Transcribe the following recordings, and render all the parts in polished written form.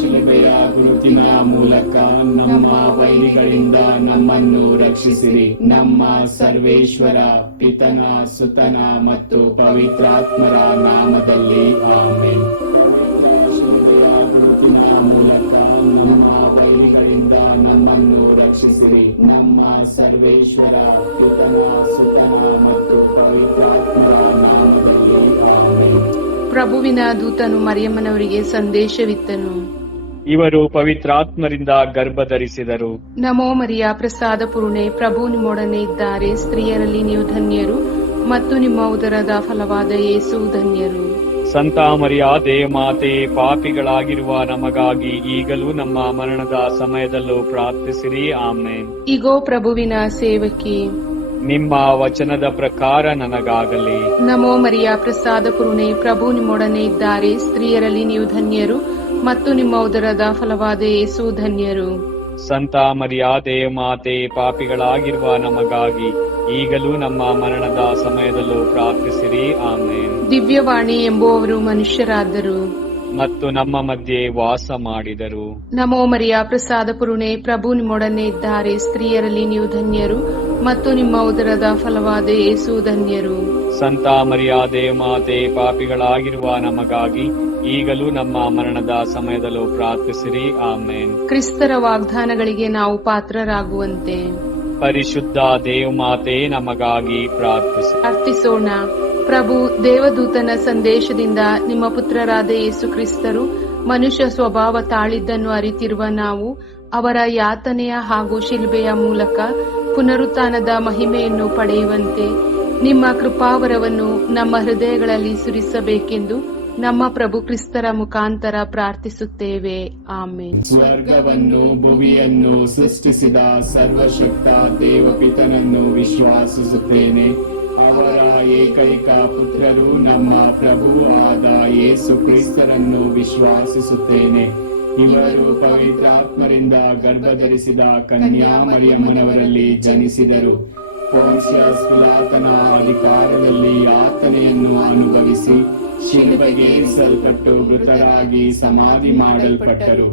ಶಿಲುಬೆಯ ಗುರುತಿನ ಮೂಲಕ ನಮ್ಮ ವೈರಿಗಳಿಂದ ನಮ್ಮನ್ನು ರಕ್ಷಿಸಿರಿ. ನಮ್ಮ ಸರ್ವೇಶ್ವರ ಪಿತನ ಸುತನ ಮತ್ತು ಪವಿತ್ರಾತ್ಮರ ನಾಮದಲ್ಲಿ ಆಮೆನ್. ಶಿಲುಬೆಯ ಗುರುತಿನ ಮೂಲಕ ನಮ್ಮ ವೈರಿಗಳಿಂದ ನಮ್ಮನ್ನು ರಕ್ಷಿಸಿರಿ. ನಮ್ಮ ಸರ್ವೇಶ್ವರ ಪಿತನ ಸುತನ ಮತ್ತು ಪವಿತ್ರಾತ್ಮರ ನಾಮದಲ್ಲಿ ಆಮೆನ್. ಪ್ರಭುವಿನ ದೂತನು ಮರಿಯಮ್ಮನವರಿಗೆ ಸಂದೇಶವಿತ್ತನು. ಇವರು ಪವಿತ್ರಾತ್ಮರಿಂದ ಗರ್ಭಧರಿಸಿದರು. ನಮೋ ಮರಿಯ ಪ್ರಸಾದ ಪೂರ್ಣೆ, ಪ್ರಭು ನಿಮ್ಮೊಡನೆ ಇದ್ದಾರೆ. ಸ್ತ್ರೀಯರಲ್ಲಿ ನೀವು ಧನ್ಯರು ಮತ್ತು ನಿಮ್ಮ ಉದರದ ಫಲವಾದ ಯೇಸು ಧನ್ಯರು. ಸಂತ ಮರಿಯಾದೆ ಮಾತೆ, ಪಾಪಿಗಳಾಗಿರುವ ನಮಗಾಗಿ ಈಗಲೂ ನಮ್ಮ ಮರಣದ ಸಮಯದಲ್ಲೂ ಪ್ರಾರ್ಥಿಸಿರಿ. ಆಮೆನ್. ಇಗೋ ಪ್ರಭುವಿನ ಸೇವಕಿ, ನಿಮ್ಮ ವಚನದ ಪ್ರಕಾರ ನನಗಾಗಲಿ. ನಮೋ ಮರಿಯ ಪ್ರಸಾದ ಪೂರ್ಣೆ, ಪ್ರಭು ನಿಮ್ಮೊಡನೆ ಇದ್ದಾರೆ. ಸ್ತ್ರೀಯರಲ್ಲಿ ನೀವು ಧನ್ಯರು ಮತ್ತು ನಿಮ್ಮ ಉದರದ ಫಲವಾದ ಯೇಸು ಧನ್ಯರು. ಸಂತ ಮರಿಯಾದೆ ಮಾತೆ, ಪಾಪಿಗಳಾಗಿರುವ ನಮಗಾಗಿ ಈಗಲೂ ನಮ್ಮ ಮರಣದ ಸಮಯದಲ್ಲೂ ಪ್ರಾರ್ಥಿಸಿರಿ. ಆಮೆನ್. ದಿವ್ಯವಾಣಿ ಎಂಬುವವರು ಮನುಷ್ಯರಾದರು ಮತ್ತು ನಮ್ಮ ಮಧ್ಯೆ ವಾಸ ಮಾಡಿದರು. ನಮೋ ಮರಿಯ ಪ್ರಸಾದ ಪೂರ್ಣೆ, ಪ್ರಭು ನಿಮ್ಮೊಡನೆ ಇದ್ದಾರೆ. ಸ್ತ್ರೀಯರಲ್ಲಿ ನೀವು ಧನ್ಯರು ಮತ್ತು ನಿಮ್ಮ ಉದರದ ಫಲವಾದ ಯೇಸು ಧನ್ಯರು. ಸಂತ ಮರಿಯಾದೆ ಮಾತೆ, ಪಾಪಿಗಳಾಗಿರುವ ನಮಗಾಗಿ ಈಗಲೂ ನಮ್ಮ ಮರಣದ ಸಮಯದಲ್ಲೂ ಪ್ರಾರ್ಥಿಸಿರಿ. ಆಮೆನ್. ಕ್ರಿಸ್ತರ ವಾಗ್ದಾನಗಳಿಗೆ ನಾವು ಪಾತ್ರರಾಗುವಂತೆ ಪರಿಶುದ್ಧ ದೇವಮಾತೆ ನಮಗಾಗಿ ಪ್ರಾರ್ಥಿಸೋಣ. ಪ್ರಭು ದೇವದೂತನ ಸಂದೇಶದಿಂದ ನಿಮ್ಮ ಪುತ್ರರಾದ ಯೇಸು ಕ್ರಿಸ್ತರು ಮನುಷ್ಯ ಸ್ವಭಾವ ತಾಳಿದ್ದನ್ನು ಅರಿತಿರುವ ನಾವು ಅವರ ಯಾತನೆಯ ಹಾಗೂ ಶಿಲುಬೆಯ ಮೂಲಕ ಪುನರುತ್ಥಾನದ ಮಹಿಮೆಯನ್ನು ಪಡೆಯುವಂತೆ ನಿಮ್ಮ ಕೃಪಾವರವನ್ನು ನಮ್ಮ ಹೃದಯಗಳಲ್ಲಿ ಸುರಿಸಬೇಕೆಂದು ನಮ್ಮ ಪ್ರಭು ಕ್ರಿಸ್ತರ ಮುಖಾಂತರ ಪ್ರಾರ್ಥಿಸುತ್ತೇವೆ. ಆಮೆನ್. ಸ್ವರ್ಗವನ್ನು ಭುವಿಯನ್ನು ಸೃಷ್ಟಿಸಿದ ಸರ್ವಶಕ್ತ ದೇವಪಿತನನ್ನು ವಿಶ್ವಾಸಿಸುತ್ತೇನೆ. ಅವರ ಏಕೈಕ ಪುತ್ರರು ನಮ್ಮ ಪ್ರಭು ಆದ ಯೇಸು ಕ್ರಿಸ್ತರನ್ನು ವಿಶ್ವಾಸಿಸುತ್ತೇನೆ. ಇವರು ಪವಿತ್ರಾತ್ಮರಿಂದ ಗರ್ಭಧರಿಸಿದ ಕನ್ಯಾ ಮರಿಯಮ್ಮನವರಲ್ಲಿ ಜನಿಸಿದರು. ಪೊನ್ಸಿಯಸ್ ಪಿಲಾತನ ಅಧಿಕಾರದಲ್ಲಿ ಯಾತನೆಯನ್ನು ಅನುಭವಿಸಿ ಶಿಲುಬೆಗೆ ಏರಿಸಲ್ಪಟ್ಟು ಮೃತರಾಗಿ ಸಮಾಧಿ ಮಾಡಲ್ಪಟ್ಟರು.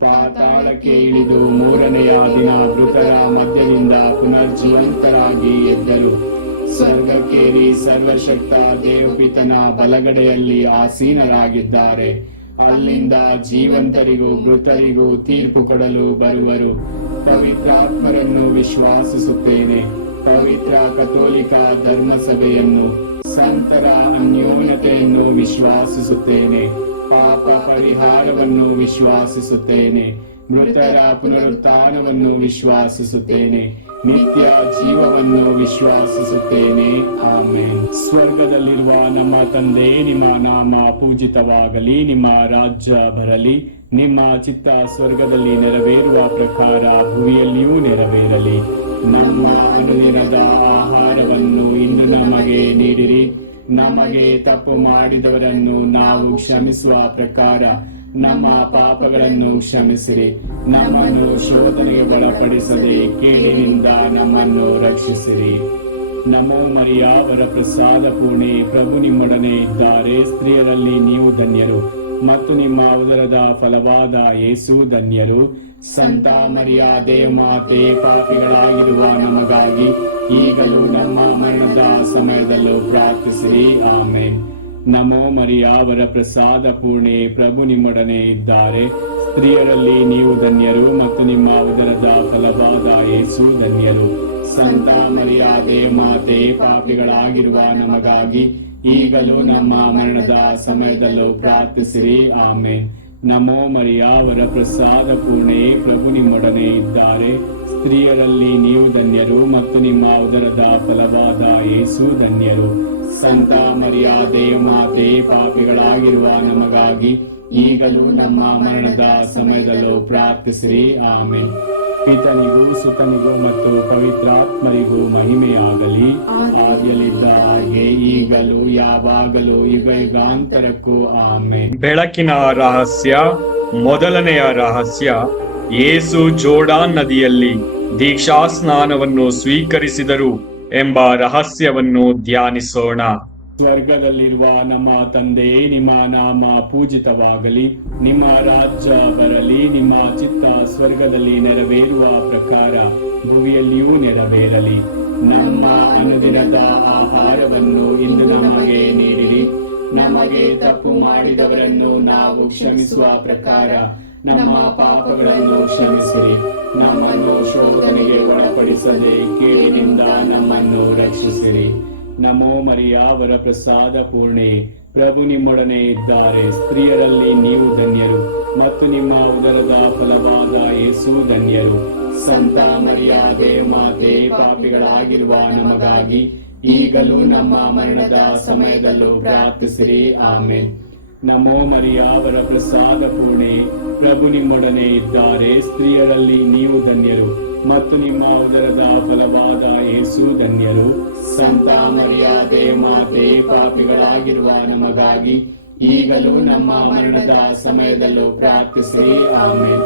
ಪಾತಾಳಕ್ಕೆ ಇಳಿದು ಮೂರನೆಯ ದಿನ ಮೃತರ ಮಧ್ಯದಿಂದ ಪುನರ್ಜೀವಂತರಾಗಿ ಎದ್ದರು. ಸ್ವರ್ಗಕ್ಕೇರಿ ಸರ್ವಶಕ್ತ ದೇವಪಿತನ ಬಲಗಡೆಯಲ್ಲಿ ಆಸೀನರಾಗಿದ್ದಾರೆ. ಅಲ್ಲಿಂದ ಜೀವಂತರಿಗೂ ಮೃತರಿಗೂ ತೀರ್ಪು ಕೊಡಲು ಬರುವರು. ಪವಿತ್ರಾತ್ಮರನ್ನು ವಿಶ್ವಾಸಿಸುತ್ತೇನೆ. ಪವಿತ್ರ ಕಥೋಲಿಕ ಧರ್ಮಸಭೆಯನ್ನು, ಸಂತರ ಅನ್ಯೋನ್ಯತೆಯನ್ನು ವಿಶ್ವಾಸಿಸುತ್ತೇನೆ. ಪಾಪ ಪರಿಹಾರವನ್ನು ವಿಶ್ವಾಸಿಸುತ್ತೇನೆ. ಮೃತರ ಪುನರುತ್ಥಾನವನ್ನು ವಿಶ್ವಾಸಿಸುತ್ತೇನೆ. ನಿತ್ಯ ಜೀವವನ್ನು ವಿಶ್ವಾಸಿಸುತ್ತೇನೆ. ಆಮೆನ್. ಸ್ವರ್ಗದಲ್ಲಿರುವ ನಮ್ಮ ತಂದೆ, ನಿಮ್ಮ ನಾಮ ಪೂಜಿತವಾಗಲಿ. ನಿಮ್ಮ ರಾಜ್ಯ ಬರಲಿ. ನಿಮ್ಮ ಚಿತ್ತ ಸ್ವರ್ಗದಲ್ಲಿ ನೆರವೇರುವ ಪ್ರಕಾರ ಭೂಮಿಯಲ್ಲಿಯೂ ನೆರವೇರಲಿ. ನಮ್ಮ ಅನುದಿನದ ಆಹಾರವನ್ನು ಇಂದು ನಮಗೆ ನೀಡಿರಿ. ನಮಗೆ ತಪ್ಪು ಮಾಡಿದವರನ್ನು ನಾವು ಕ್ಷಮಿಸುವ ಪ್ರಕಾರ ನಮ್ಮ ಪಾಪಗಳನ್ನು ಕ್ಷಮಿಸಿರಿ. ನಮ್ಮನ್ನು ಶೋಧನೆಗೆ ಒಳಪಡಿಸದೆ ಕೇಡಿನಿಂದ ನಮ್ಮನ್ನು ರಕ್ಷಿಸಿರಿ. ನಮೋ ಮರಿಯ ವರ ಪ್ರಸಾದ ಪೂರ್ಣೆ, ಪ್ರಭು ನಿಮ್ಮೊಡನೆ ಇದ್ದಾರೆ. ಸ್ತ್ರೀಯರಲ್ಲಿ ನೀವು ಧನ್ಯರು ಮತ್ತು ನಿಮ್ಮ ಉದರದ ಫಲವಾದ ಯೇಸು ಧನ್ಯರು. ಸಂತ ಮರಿಯ ದೇವಮಾತೆ, ಪಾಪಿಗಳಾಗಿರುವ ನಮಗಾಗಿ ಈಗಲೂ ನಮ್ಮ ಮರಣದ ಸಮಯದಲ್ಲೂ ಪ್ರಾರ್ಥಿಸಿರಿ. ಆಮೆನ್. ನಮೋ ಮರಿಯ ವರ ಪ್ರಸಾದ ಪೂರ್ಣೆ, ಪ್ರಭು ನಿಮ್ಮೊಡನೆ ಇದ್ದಾರೆ. ಸ್ತ್ರೀಯರಲ್ಲಿ ನೀವು ಧನ್ಯರು ಮತ್ತು ನಿಮ್ಮ ಉದರದ ಫಲವಾದ ಯೇಸು ಧನ್ಯರು. ಸಂತ ಮರಿಯ ದೇವಮಾತೆ, ಪಾಪಿಗಳಾಗಿರುವ ನಮಗಾಗಿ ಈಗಲೂ ನಮ್ಮ ಮರಣದ ಸಮಯದಲ್ಲೂ ಪ್ರಾರ್ಥಿಸಿರಿ. ಆಮೆನ್. ನಮೋ ಮರಿಯ ವರ ಪ್ರಸಾದ ಪೂರ್ಣೆ, ಪ್ರಭು ನಿಮ್ಮೊಡನೆ ಇದ್ದಾರೆ. ಸ್ತ್ರೀಯರಲ್ಲಿ ನೀವು ಧನ್ಯರು ಮತ್ತು ನಿಮ್ಮ ಉದರದ ಫಲವಾದ ಯೇಸು ಧನ್ಯರು. ಸಂತ ಮರಿಯ ದೇವಮಾತೆ, ಪಾಪಿಗಳಾಗಿರುವ ನಮಗಾಗಿ ಈಗಲೂ ನಮ್ಮ ಮರಣದ ಸಮಯದಲ್ಲೂ ಪ್ರಾರ್ಥಿಸಿರಿ. ಆಮೆನ್. ಪಿತನಿಗೂ ಸುತನಿಗೂ ಮತ್ತು ಪವಿತ್ರಾತ್ಮರಿಗೂ ಮಹಿಮೆಯಾಗಲಿ. ಆದಿಯಲ್ಲಿದ್ದ ಹಾಗೆ ಈಗಲೂ ಯಾವಾಗಲೂ ಯುಗ ಯುಗಾಂತರಕ್ಕೂ ಆಮೆನ್. ಬೆಳಕಿನ ರಹಸ್ಯ. ಮೊದಲನೆಯ ರಹಸ್ಯ, ಯೇಸು ಜೋರ್ಡಾನ್ ನದಿಯಲ್ಲಿ ದೀಕ್ಷಾ ಸ್ನಾನವನ್ನು ಸ್ವೀಕರಿಸಿದರು ಎಂಬ ರಹಸ್ಯವನ್ನು ಧ್ಯಾನಿಸೋಣ. ಸ್ವರ್ಗದಲ್ಲಿರುವ ನಮ್ಮ ತಂದೆಯೇ, ನಿಮ್ಮ ನಾಮ ಪೂಜಿತವಾಗಲಿ, ನಿಮ್ಮ ರಾಜ್ಯ ಬರಲಿ, ನಿಮ್ಮ ಚಿತ್ತ ಸ್ವರ್ಗದಲ್ಲಿ ನೆರವೇರುವ ಪ್ರಕಾರ ಭೂಮಿಯಲ್ಲಿಯೂ ನೆರವೇರಲಿ. ನಮ್ಮ ಅನುದಿನದ ಆಹಾರವನ್ನು ಇಂದು ನಮಗೆ ನೀಡಿರಿ. ನಮಗೆ ತಪ್ಪು ಮಾಡಿದವರನ್ನು ನಾವು ಕ್ಷಮಿಸುವ ಪ್ರಕಾರ ನಮ್ಮ ಪಾಪಗಳನ್ನು ಕ್ಷಮಿಸಿರಿ. ನಮ್ಮನ್ನು ಶೋಧನೆಗೆ ಒಳಪಡಿಸದೆ ಕೇಡಿನಿಂದ ನಮ್ಮನ್ನು ರಕ್ಷಿಸಿರಿ. ನಮೋ ಮರಿಯ ವರಪ್ರಸಾದ ಪೂರ್ಣೆ, ಪ್ರಭು ನಿಮ್ಮೊಡನೆ ಇದ್ದಾರೆ. ಸ್ತ್ರೀಯರಲ್ಲಿ ನೀವು ಧನ್ಯರು ಮತ್ತು ನಿಮ್ಮ ಉದರದ ಫಲವಾದ ಯೇಸು ಧನ್ಯರು. ಸಂತ ಮರಿಯಾದೆ ಮಾತೆ, ಪಾಪಿಗಳಾಗಿರುವ ನಮಗಾಗಿ ಈಗಲೂ ನಮ್ಮ ಮರಣದ ಸಮಯದಲ್ಲೂ ಪ್ರಾರ್ಥಿಸಿರಿ. ಆಮೆನ್. ನಮೋ ಮರಿಯ ವರಪ್ರಸಾದ ಪೂರ್ಣೆ, ಪ್ರಭು ನಿಮ್ಮೊಡನೆ ಇದ್ದಾರೆ. ಸ್ತ್ರೀಯರಲ್ಲಿ ನೀವು ಧನ್ಯರು ಮತ್ತು ನಿಮ್ಮ ಉದರದ ಫಲವಾದ ಯೇಸು ಧನ್ಯರು. ಸಂತ ಮರಿಯಾದೆ ಮಾತೆ, ಪಾಪಿಗಳಾಗಿರುವ ನಮಗಾಗಿ ಈಗಲೂ ನಮ್ಮ ಮರಣದ ಸಮಯದಲ್ಲೂ ಪ್ರಾರ್ಥಿಸಿರಿ. ಆಮೆನ್.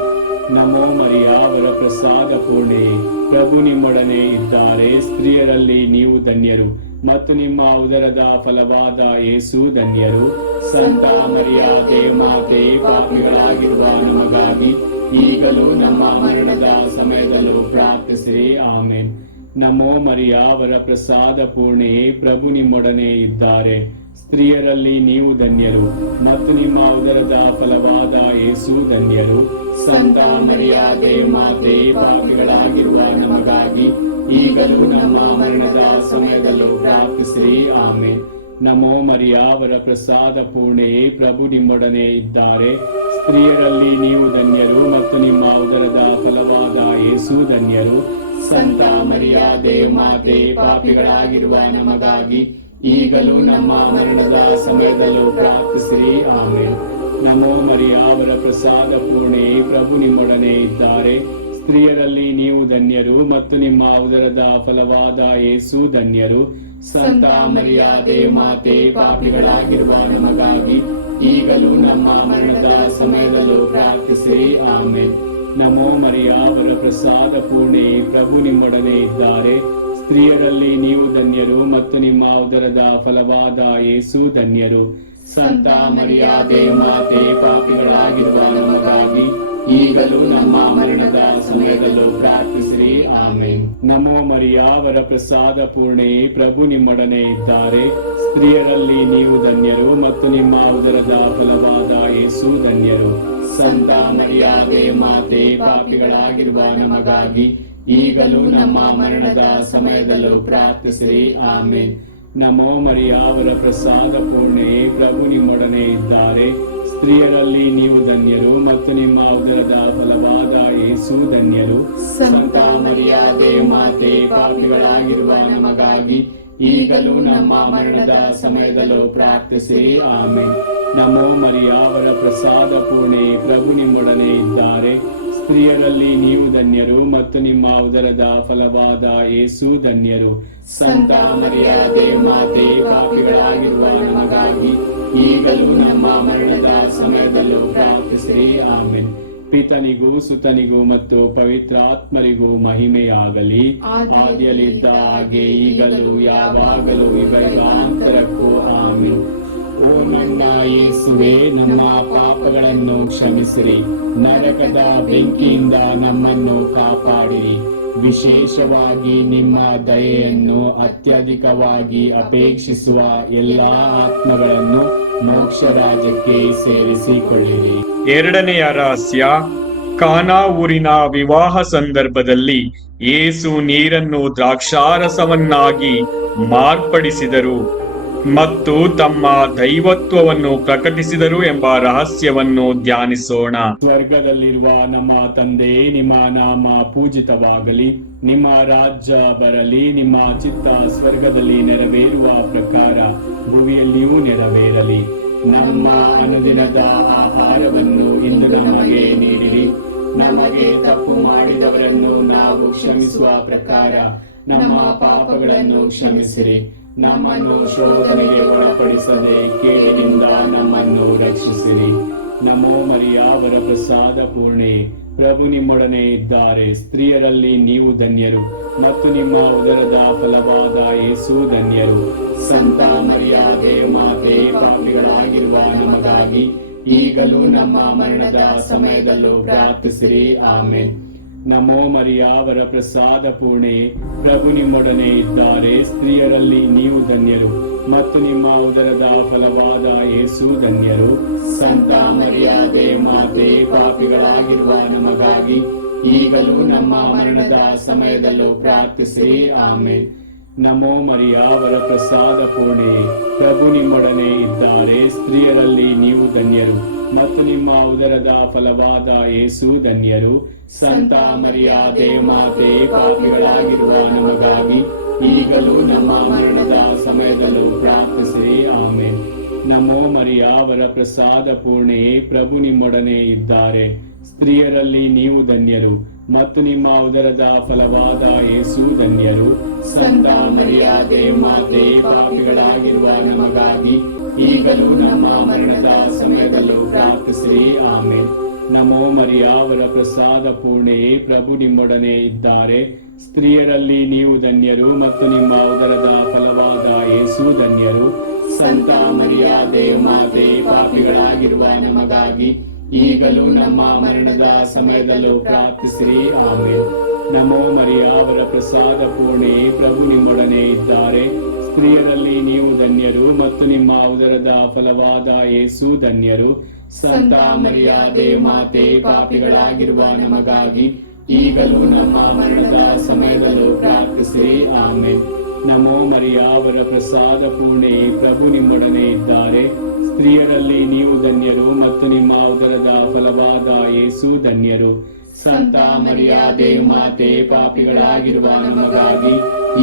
ನಮೋ ಮರಿಯ ವರಪ್ರಸಾದ ಪೂರ್ಣೆ, ಪ್ರಭು ನಿಮ್ಮೊಡನೆ ಇದ್ದಾರೆ. ಸ್ತ್ರೀಯರಲ್ಲಿ ನೀವು ಧನ್ಯರು ಮತ್ತು ನಿಮ್ಮ ಉದರದ ಫಲವಾದ ಯೇಸು ಧನ್ಯರು. ಸಂತ ಮರಿಯಾದೆ ಮಾತೆ, ಪಾಪಿಗಳಾಗಿರುವ ನಮಗಾಗಿ ಈಗಲೂ ನಮ್ಮ ಮರಣದ ಸಮಯದಲ್ಲೂ ಪ್ರಾರ್ಥಿಸಿರಿ. ಆಮೆನ್. ನಮೋ ಮರಿಯ ವರಪ್ರಸಾದ ಪೂರ್ಣೆ, ಪ್ರಭು ನಿಮ್ಮೊಡನೆ ಇದ್ದಾರೆ. ಸ್ತ್ರೀಯರಲ್ಲಿ ನೀವು ಧನ್ಯರು ಮತ್ತು ನಿಮ್ಮ ಉದರದ ಫಲವಾದ ಯೇಸು ಧನ್ಯರು. ಸಂತ ಮರಿಯಾದೆ ಮಾತೆ, ಪಾಪಿಗಳಾಗಿರುವ ನಮಗಾಗಿ ಈಗಲೂ ನಮ್ಮ ಮರಣದ ಸಮಯದಲ್ಲೂ ಪ್ರಾರ್ಥಿಸಿರಿ. ಆಮೆನ್. ನಮೋ ಮರಿಯ ವರಪ್ರಸಾದ ಪೂರ್ಣೆ, ಪ್ರಭು ನಿಮ್ಮೊಡನೆ ಇದ್ದಾರೆ. ಸ್ತ್ರೀಯರಲ್ಲಿ ನೀವು ಧನ್ಯರು ಮತ್ತು ನಿಮ್ಮ ಉದರದ ಫಲವಾದ ಯೇಸು ಧನ್ಯರು. ಸಂತ ಮರಿಯಾದೆ ಮಾತೆ, ಪಾಪಿಗಳಾಗಿರುವ ನಮಗಾಗಿ ಈಗಲೂ ನಮ್ಮ ಮರಣದ ಸಮಯದಲ್ಲೂ ಪ್ರಾರ್ಥಿಸಿರಿ. ಆಮೆನ್. ನಮೋ ಮರಿಯ ವರಪ್ರಸಾದ ಪೂರ್ಣೆ, ಪ್ರಭು ನಿಮ್ಮೊಡನೆ ಇದ್ದಾರೆ. ಸ್ತ್ರೀಯರಲ್ಲಿ ನೀವು ಧನ್ಯರು ಮತ್ತು ನಿಮ್ಮ ಉದರದ ಫಲವಾದ ಯೇಸು ಧನ್ಯರು. ಸಂತ ಮರಿಯಾದೆ ಮಾತೆ, ಪಾಪಿಗಳಾಗಿರುವ ನಮಗಾಗಿ ಈಗಲೂ ನಮ್ಮ ಮರಣದ ಸಮಯದಲ್ಲೂ ಪ್ರಾರ್ಥಿಸಿರಿ. ಆಮೆನ್. ನಮೋ ಮರಿಯ ವರಪ್ರಸಾದ ಪೂರ್ಣೆ, ಪ್ರಭು ನಿಮ್ಮೊಡನೆ ಇದ್ದಾರೆ. ಸ್ತ್ರೀಯರಲ್ಲಿ ನೀವು ಧನ್ಯರು ಮತ್ತು ನಿಮ್ಮ ಉದರದ ಫಲವಾದ ಯೇಸು ಧನ್ಯರು. ಸಂತ ಮರಿಯಾದೆ ಮಾತೆ, ಪಾಪಿಗಳಾಗಿರುವ ನಮಗಾಗಿ ಈಗಲೂ ನಮ್ಮ ಮರಣದ ಸಮಯದಲ್ಲೂ ಪ್ರಾರ್ಥಿಸಿರಿ. ಆಮೆನ್. ನಮೋ ಮರಿಯ ವರಪ್ರಸಾದ ಪೂರ್ಣೆ, ಪ್ರಭು ನಿಮ್ಮೊಡನೆ ಇದ್ದಾರೆ. ಸ್ತ್ರೀಯರಲ್ಲಿ ನೀವು ಧನ್ಯರು ಮತ್ತು ನಿಮ್ಮ ಉದರದ ಫಲವಾದ ಯೇಸು ಧನ್ಯರು. ಸಂತ ಮರಿಯಾದೆ ಮಾತೆ, ಪಾಪಿಗಳಾಗಿರುವ ನಮಗಾಗಿ ಈಗಲೂ ನಮ್ಮ ಮರಣದ ಸಮಯದಲ್ಲೂ ಪ್ರಾರ್ಥಿಸಿರಿ. ಆಮೆನ್. ನಮೋ ಮರಿಯ ವರಪ್ರಸಾದ ಪೂರ್ಣೆ, ಪ್ರಭು ನಿಮ್ಮೊಡನೆ ಇದ್ದಾರೆ. ಸ್ತ್ರೀಯರಲ್ಲಿ ನೀವು ಧನ್ಯರು ಮತ್ತು ನಿಮ್ಮ ಉದರದ ಫಲವಾದ ಯೇಸು ಧನ್ಯರು. ಸಂತ ಮರಿಯಾದೆ ಮಾತೆ, ಪಾಪಿಗಳಾಗಿರುವ ನಮಗಾಗಿ ಈಗಲೂ ನಮ್ಮ ಮರಣದ ಸಮಯದಲ್ಲೂ ಪ್ರಾರ್ಥಿಸಿರಿ. ಆಮೆನ್. ನಮೋ ಮರಿಯ ವರಪ್ರಸಾದ ಪೂರ್ಣೆ, ಪ್ರಭು ನಿಮ್ಮೊಡನೆ ಇದ್ದಾರೆ. ಸ್ತ್ರೀಯರಲ್ಲಿ ನೀವು ಧನ್ಯರು ಮತ್ತು ನಿಮ್ಮ ಉದರದ ಫಲವಾದ ಯೇಸು ಧನ್ಯರು. ಸಂತ ಮರಿಯಾದೆ ಮಾತೆ, ಪಾಪಿಗಳಾಗಿರುವ ನಮಗಾಗಿ ಈಗಲೂ ನಮ್ಮ ಮರಣದ ಸಮಯದಲ್ಲೂ ಪ್ರಾರ್ಥಿಸಿರಿ. ಆಮೆನ್. ಪಿತನಿಗೂ ಸುತನಿಗೂ ಮತ್ತು ಪವಿತ್ರಾತ್ಮರಿಗೂ ಮಹಿಮೆಯಾಗಲಿ. ಆದಿಯಲ್ಲಿದ್ದ ಹಾಗೆ ಈಗಲೂ ಯಾವಾಗಲೂ ಯುಗಾಂತರಕ್ಕೂ. ಆಮೆನ್. ಓ ನನ್ನ ಯೇಸುವೆ, ನಮ್ಮ ಪಾಪಗಳನ್ನು ಕ್ಷಮಿಸಿರಿ. ನರಕದ ಬೆಂಕಿಯಿಂದ ನಮ್ಮನ್ನು ಕಾಪಾಡಿರಿ. ವಿಶೇಷವಾಗಿ ನಿಮ್ಮ ದಯೆಯನ್ನು ಅತ್ಯಧಿಕವಾಗಿ ಅಪೇಕ್ಷಿಸುವ ಎಲ್ಲಾ ಆತ್ಮಗಳನ್ನು ಮೋಕ್ಷ ರಾಜ್ಯಕ್ಕೆ ಸೇರಿಸಿಕೊಳ್ಳಿರಿ. ಎರಡನೆಯ ರಹಸ್ಯ, ಕಾನಾ ಊರಿನ ವಿವಾಹ ಸಂದರ್ಭದಲ್ಲಿ ಯೇಸು ನೀರನ್ನು ದ್ರಾಕ್ಷಾರಸವನ್ನಾಗಿ ಮಾರ್ಪಡಿಸಿದರು ಮತ್ತು ತಮ್ಮ ದೈವತ್ವವನ್ನು ಪ್ರಕಟಿಸಿದರು ಎಂಬ ರಹಸ್ಯವನ್ನು ಧ್ಯಾನಿಸೋಣ. ಸ್ವರ್ಗದಲ್ಲಿರುವ ನಮ್ಮ ತಂದೆಯೇ, ನಿಮ್ಮ ನಾಮ ಪೂಜಿತವಾಗಲಿ. ನಿಮ್ಮ ರಾಜ್ಯ ಬರಲಿ. ನಿಮ್ಮ ಚಿತ್ತ ಸ್ವರ್ಗದಲ್ಲಿ ನೆರವೇರುವ ಪ್ರಕಾರ ಭೂಮಿಯಲ್ಲಿಯೂ ನೆರವೇರಲಿ. ನಮ್ಮ ಅನುದಿನದ ಆಹಾರವನ್ನು ಇಂದು ನಮಗೆ ನೀಡಿರಿ. ನಮಗೆ ತಪ್ಪು ಮಾಡಿದವರನ್ನು ನಾವು ಕ್ಷಮಿಸುವ ಪ್ರಕಾರ ನಮ್ಮ ಪಾಪಗಳನ್ನು ಕ್ಷಮಿಸಿರಿ. ನಮ್ಮನ್ನು ಶೋಧನೆಗೆ ಒಳಪಡಿಸದೆ ಕೇಡಿನಿಂದ ನಮ್ಮನ್ನು ರಕ್ಷಿಸಿರಿ. ನಮೋ ಮರಿಯ ವರಪ್ರಸಾದ ಪೂರ್ಣೆ, ಪ್ರಭು ನಿಮ್ಮೊಡನೆ ಇದ್ದಾರೆ. ಸ್ತ್ರೀಯರಲ್ಲಿ ನೀವು ಧನ್ಯರು ಮತ್ತು ನಿಮ್ಮ ಉದರದ ಫಲವಾದ ಯೇಸು ಧನ್ಯರು. ಸಂತ ಮರಿಯಾದೆ ಮಾತೆ, ಪಾಪಿಗಳಾಗಿರುವ ನಮಗಾಗಿ ಈಗಲೂ ನಮ್ಮ ಮರಣದ ಸಮಯದಲ್ಲೂ ಪ್ರಾರ್ಥಿಸಿರಿ. ಆಮೆನ್. ನಮೋ ಮರಿಯಾವರ ಪ್ರಸಾದ ಪೂರ್ಣೆ, ಪ್ರಭು ನಿಮ್ಮೊಡನೆ ಇದ್ದಾರೆ. ಸ್ತ್ರೀಯರಲ್ಲಿ ನೀವು ಧನ್ಯರು ಮತ್ತು ನಿಮ್ಮ ಉದರದ ಫಲವಾದ ಯೇಸು ಧನ್ಯರು. ಸಂತ ಮರಿಯಾದೆ ಮಾತೆ, ಪಾಪಿಗಳಾಗಿರುವ ನಮಗಾಗಿ ಈಗಲೂ ನಮ್ಮ ಮರಣದ ಸಮಯದಲ್ಲೂ ಪ್ರಾರ್ಥಿಸಿರಿ. ಆಮೆನ್. ನಮೋ ಮರಿಯಾವರ ಪ್ರಸಾದ ಪೂರ್ಣೆ, ಪ್ರಭು ನಿಮ್ಮೊಡನೆ ಇದ್ದಾರೆ. ಸ್ತ್ರೀಯರಲ್ಲಿ ನೀವು ಧನ್ಯರು ಮತ್ತು ನಿಮ್ಮ ಉದರದ ಫಲವಾದ ಯೇಸು ಧನ್ಯರು. ಸಂತ ಮರಿಯಾದೆ ಮಾತೆ, ಪಾಪಿಗಳಾಗಿರುವ ನಮಗಾಗಿ ಈಗಲೂ ನಮ್ಮ ಮರಣದ ಸಮಯದಲ್ಲೂ ಪ್ರಾರ್ಥಿಸಿರಿ. ಆಮೆನ್. ನಮೋ ಮರಿಯಾವರ ಪ್ರಸಾದ ಪೂರ್ಣೆ, ಪ್ರಭು ನಿಮ್ಮೊಡನೆ ಇದ್ದಾರೆ. ಸ್ತ್ರೀಯರಲ್ಲಿ ನೀವು ಧನ್ಯರು ಮತ್ತು ನಿಮ್ಮ ಉದರದ ಫಲವಾದ ಯೇಸು ಧನ್ಯರು. ಸಂತ ಮರಿಯಾದೆ ಮಾತೆ, ಪಾಪಿಗಳಾಗಿರುವ ನಮಗಾಗಿ ಈಗಲೂ ನಮ್ಮ ಮರಣದ ಸಮಯದಲ್ಲೂ ಪ್ರಾರ್ಥಿಸಿರಿ. ಆಮೆನ್. ನಮೋ ಮರಿಯಾವರ ಪ್ರಸಾದ ಪೂರ್ಣೆ, ಪ್ರಭು ನಿಮ್ಮೊಡನೆ ಇದ್ದಾರೆ. ಸ್ತ್ರೀಯರಲ್ಲಿ ನೀವು ಧನ್ಯರು ಮತ್ತು ನಿಮ್ಮ ಉದರದ ಫಲವಾದ ಯೇಸು ಧನ್ಯರು. ಸಂತ ಮರಿಯಾದೆ ಮಾತೆ, ಪಾಪಿಗಳಾಗಿರುವ ನಮಗಾಗಿ ಈಗಲೂ ನಮ್ಮ ಮರಣದ ಸಮಯದಲ್ಲೂ ಪ್ರಾರ್ಥಿಸಿರಿ. ಆಮೆನ್. ನಮೋ ಮರಿಯಾವರ ಪ್ರಸಾದ ಪೂರ್ಣೆ, ಪ್ರಭು ನಿಮ್ಮೊಡನೆ ಇದ್ದಾರೆ. ಸ್ತ್ರೀಯರಲ್ಲಿ ನೀವು ಧನ್ಯರು ಮತ್ತು ನಿಮ್ಮ ಉದರದ ಫಲವಾದ ಯೇಸು ಧನ್ಯರು. ಸಂತ ಮರಿಯಾದೆ ಮಾತೆ, ಪಾಪಿಗಳಾಗಿರುವ ನಮಗಾಗಿ ಈಗಲೂ ನಮ್ಮ ಮರಣದ ಸಮಯದಲ್ಲೂ ಪ್ರಾರ್ಥಿಸಿರಿ. ಆಮೆನ್. ನಮೋ ಮರಿಯಾವರ ಪ್ರಸಾದ ಪೂರ್ಣೆ, ಪ್ರಭು ನಿಮ್ಮೊಡನೆ ಇದ್ದಾರೆ. ಸ್ತ್ರೀಯರಲ್ಲಿ ನೀವು ಧನ್ಯರು ಮತ್ತು ನಿಮ್ಮ ಉದರದ ಫಲವಾದ ಯೇಸು ಧನ್ಯರು. ಸಂತ ಮರಿಯಾದೆ ಮಾತೆ, ಪಾಪಿಗಳಾಗಿರುವ ನಮಗಾಗಿ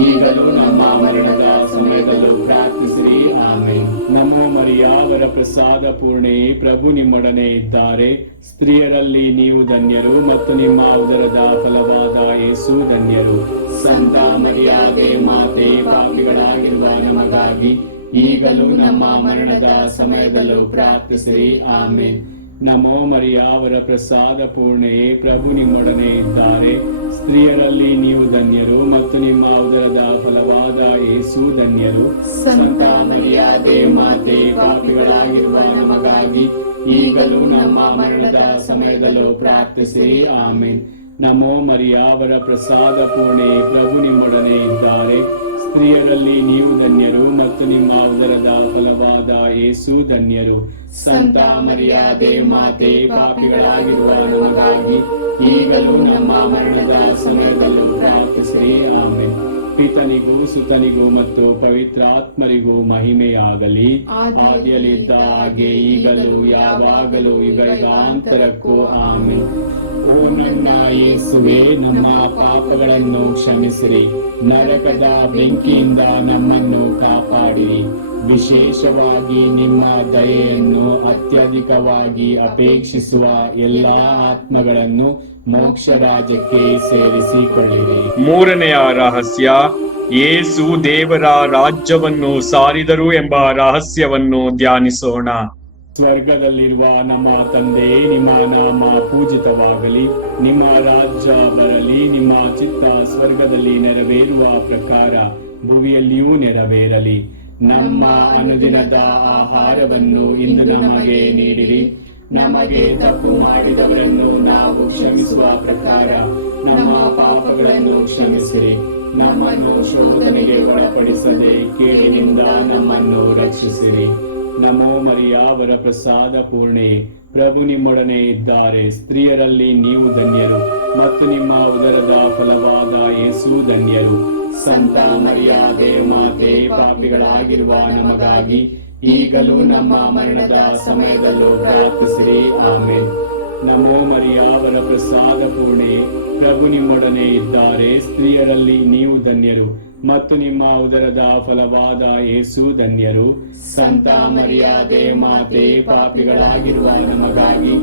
ಈಗಲೂ ನಮ್ಮ ಮರಣದ ಸಮಯದಲ್ಲೂ ಪ್ರಾರ್ಥಿಸಿರಿ. ಆಮೆನ್. ನಮೋ ಮರಿಯಾವರ ಪ್ರಸಾದ ಪೂರ್ಣೆ, ಪ್ರಭು ನಿಮ್ಮೊಡನೆ ಇದ್ದಾರೆ. ಸ್ತ್ರೀಯರಲ್ಲಿ ನೀವು ಧನ್ಯರು ಮತ್ತು ನಿಮ್ಮ ಉದರದ ಫಲವಾದ ಯೇಸು ಧನ್ಯರು. ಸಂತ ಮರಿಯಾದೆ ಮಾತೆ, ಪಾಪಿಗಳಾಗಿರುವ ನಮಗಾಗಿ ಈಗಲೂ ನಮ್ಮ ಮರಣದ ಸಮಯದಲ್ಲೂ ಪ್ರಾರ್ಥಿಸಿರಿ. ಆಮೆನ್. ನಮೋ ಮರಿಯಾವರ ಪ್ರಸಾದ ಪೂರ್ಣೆ, ಪ್ರಭು ನಿಮ್ಮೊಡನೆ ಇದ್ದಾರೆ. ಸ್ತ್ರೀಯರಲ್ಲಿ ನೀವು ಧನ್ಯರು ಮತ್ತು ನಿಮ್ಮ ಉದರದ ಫಲವಾದ ಯೇಸು ಧನ್ಯರು. ಸಂತ ಮರಿಯಾದೆ ಮಾತೆ, ಪಾಪಿಗಳಾಗಿರುವ ನಮಗಾಗಿ ಈಗಲೂ ನಮ್ಮ ಮರಣದ ಸಮಯದಲ್ಲೂ ಪ್ರಾರ್ಥಿಸಿರಿ. ಆಮೆನ್. ನಮೋ ಮರಿಯಾವರ ಪ್ರಸಾದ ಪೂರ್ಣೆ, ಪ್ರಭು ನಿಮ್ಮೊಡನೆ ಇದ್ದಾರೆ. ಸ್ತ್ರೀಯರಲ್ಲಿ ನೀವು ಧನ್ಯರು ಮತ್ತು ನಿಮ್ಮ ಉದರದ ಫಲವಾದ ಯೇಸು ಧನ್ಯರು. ಸಂತ ಮರಿಯಾದೆ ಮಾತೆ, ಪಾಪಿಗಳಾಗಿರುವ ನಮಗಾಗಿ ಈಗಲೂ ನಮ್ಮ ಮರಣದ ಸಮಯದಲ್ಲೂ ಪ್ರಾರ್ಥಿಸಿರಿ. ಆಮೆನ್. ಪಿತನಿಗೂ ಸುತನಿಗೂ ಮತ್ತು ಪವಿತ್ರಾತ್ಮರಿಗೂ ಮಹಿಮೆಯಾಗಲಿ. ಆದಿಯಲ್ಲಿದ್ದ ಹಾಗೆ ಈಗಲೂ ಯಾವಾಗಲೂ ಯುಗಾಂತರಕ್ಕೂ. ಆಮೆನ್. ಓ ನನ್ನ ಯೇಸುವೆ, ನಮ್ಮ ಪಾಪಗಳನ್ನು ಕ್ಷಮಿಸಿರಿ, ನರಕದ ಬೆಂಕಿಯಿಂದ ನಮ್ಮನ್ನು ಕಾಪಾಡಿರಿ. ವಿಶೇಷವಾಗಿ ನಿಮ್ಮ ದಯೆಯನ್ನು ಅತ್ಯಧಿಕವಾಗಿ ಅಪೇಕ್ಷಿಸುವ ಎಲ್ಲಾ ಆತ್ಮಗಳನ್ನು ಮೋಕ್ಷ ರಾಜ್ಯಕ್ಕೆ ಸೇರಿಸಿಕೊಳ್ಳಿರಿ. ಮೂರನೆಯ ರಹಸ್ಯ, ಯೇಸು ದೇವರ ರಾಜ್ಯವನ್ನು ಸಾರಿದರು ಎಂಬ ರಹಸ್ಯವನ್ನು ಧ್ಯಾನಿಸೋಣ. ಸ್ವರ್ಗದಲ್ಲಿರುವ ನಮ್ಮ ತಂದೆ, ನಿಮ್ಮ ನಾಮ ಪೂಜಿತವಾಗಲಿ. ನಿಮ್ಮ ರಾಜ್ಯ ಬರಲಿ. ನಿಮ್ಮ ಚಿತ್ತ ಸ್ವರ್ಗದಲ್ಲಿ ನೆರವೇರುವ ಪ್ರಕಾರ ಭೂಮಿಯಲ್ಲಿಯೂ ನೆರವೇರಲಿ. ನಮ್ಮ ಅನುದಿನದ ಆಹಾರವನ್ನು ಇಂದು ನಮಗೆ ನೀಡಿರಿ. ನಮಗೆ ತಪ್ಪು ಮಾಡಿದವರನ್ನು ನಾವು ಕ್ಷಮಿಸುವ ಪ್ರಕಾರ ನಮ್ಮ ಪಾಪಗಳನ್ನು ಕ್ಷಮಿಸಿರಿ. ನಮ್ಮನ್ನು ಶೋಧನೆಗೆ ಒಳಪಡಿಸದೆ ಕೇಡಿನಿಂದ ನಮ್ಮನ್ನು ರಕ್ಷಿಸಿರಿ. ನಮೋ ಮರಿಯಾವರ ಪ್ರಸಾದ ಪೂರ್ಣೆ, ಪ್ರಭು ನಿಮ್ಮೊಡನೆ ಇದ್ದಾರೆ. ಸ್ತ್ರೀಯರಲ್ಲಿ ನೀವು ಧನ್ಯರು ಮತ್ತು ನಿಮ್ಮ ಉದರದ ಫಲವಾದ ಯೇಸು ಧನ್ಯರು. ಸಂತ ಮರಿಯಾದೆ ಮಾತೆ, ಪಾಪಿಗಳಾಗಿರುವ ನಮಗಾಗಿ ಈಗಲೂ ನಮ್ಮ ಮರಣದ ಸಮಯದಲ್ಲೂ ಪ್ರಾರ್ಥಿಸಿರಿ. ಆಮೆನ್. ನಮೋ ಮರಿಯಾವರ ಪ್ರಸಾದ ಪೂರ್ಣೆ, ಪ್ರಭು ನಿಮ್ಮೊಡನೆ ಇದ್ದಾರೆ. ಸ್ತ್ರೀಯರಲ್ಲಿ ನೀವು ಧನ್ಯರು ಮತ್ತು ನಿಮ್ಮ ಉದರದ ಫಲವಾದ ಯೇಸು ಧನ್ಯರು. ಸಂತ ಮರಿಯಾದೆ ಮಾತೆ, ಪಾಪಿಗಳಾಗಿರುವ ನಮಗಾಗಿ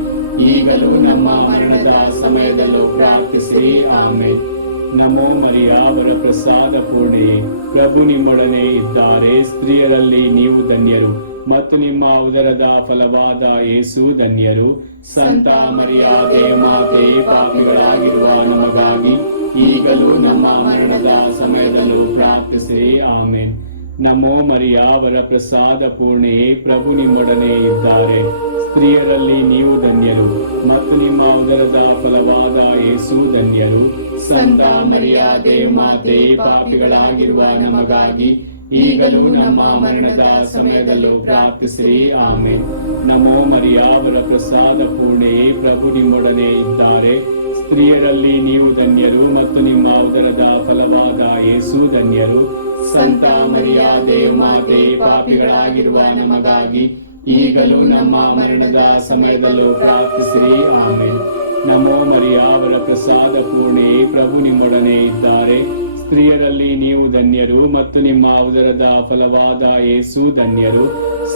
ಈಗಲೂ ನಮ್ಮ ಮರಣದ ಸಮಯದಲ್ಲೂ ಪ್ರಾರ್ಥಿಸಿರಿ. ಆಮೆನ್. ನಮೋ ಮರಿಯಾವರ ಪ್ರಸಾದ ಪೂರ್ಣೆ, ಪ್ರಭು ನಿಮ್ಮೊಡನೆ ಇದ್ದಾರೆ. ಸ್ತ್ರೀಯರಲ್ಲಿ ನೀವು ಧನ್ಯರು ಮತ್ತು ನಿಮ್ಮ ಉದರದ ಫಲವಾದ ಯೇಸು ಧನ್ಯರು. ಸಂತ ಮರಿಯಾದೆ ಮಾತೆ, ಪಾಪಿಗಳಾಗಿರುವ ನಮಗಾಗಿ ಈಗಲೂ ನಮ್ಮ ಮರಣದ ಸಮಯದಲ್ಲೂ ಪ್ರಾರ್ಥಿಸಿರಿ. ಆಮೇನ್. ನಮೋ ಮರಿಯ ವರ ಪ್ರಸಾದ ಪೂರ್ಣೆಯೇ, ಪ್ರಭು ನಿಮ್ಮೊಡನೆ ಇದ್ದಾರೆ. ಸ್ತ್ರೀಯರಲ್ಲಿ ನೀವು ಧನ್ಯರು ಮತ್ತು ನಿಮ್ಮ ಉದರದ ಫಲವಾದ ಯೇಸು ಧನ್ಯರು. ಸಂತ ಮರಿಯ ದೇವಮಾತೆ, ಪಾಪಿಗಳಾಗಿರುವ ನಮಗಾಗಿ ಈಗಲೂ ನಮ್ಮ ಮರಣದ ಸಮಯದಲ್ಲೂ ಪ್ರಾರ್ಥಿಸಿರಿ. ಆಮೇನ್. ನಮೋ ಮರಿಯ ವರ ಪ್ರಸಾದ ಪೂರ್ಣೆಯೇ, ಪ್ರಭು ನಿಮ್ಮೊಡನೆ ಇದ್ದಾರೆ. ಸ್ತ್ರೀಯರಲ್ಲಿ ನೀವು ಧನ್ಯರು ಮತ್ತು ನಿಮ್ಮ ಉದರದ ಫಲವಾದ ಯೇಸು ಧನ್ಯರು. ಸಂತ ಮರಿಯ ದೇವಮಾತೆ, ಪಾಪಿಗಳಾಗಿರುವ ನಮಗಾಗಿ ಈಗಲೂ ನಮ್ಮ ಮರಣದ ಸಮಯದಲ್ಲೂ ಪ್ರಾರ್ಥಿಸಿರಿ. ಆಮೇನ್. ನಮೋ ಮರಿಯ ವರ ಪ್ರಸಾದ ಪೂರ್ಣೆಯೇ, ಪ್ರಭು ನಿಮ್ಮೊಡನೆ ಇದ್ದಾರೆ. ಸ್ತ್ರೀಯರಲ್ಲಿ ನೀವು ಧನ್ಯರು ಮತ್ತು ನಿಮ್ಮ ಉದರದ ಫಲವಾದ ಯೇಸು ಧನ್ಯರು.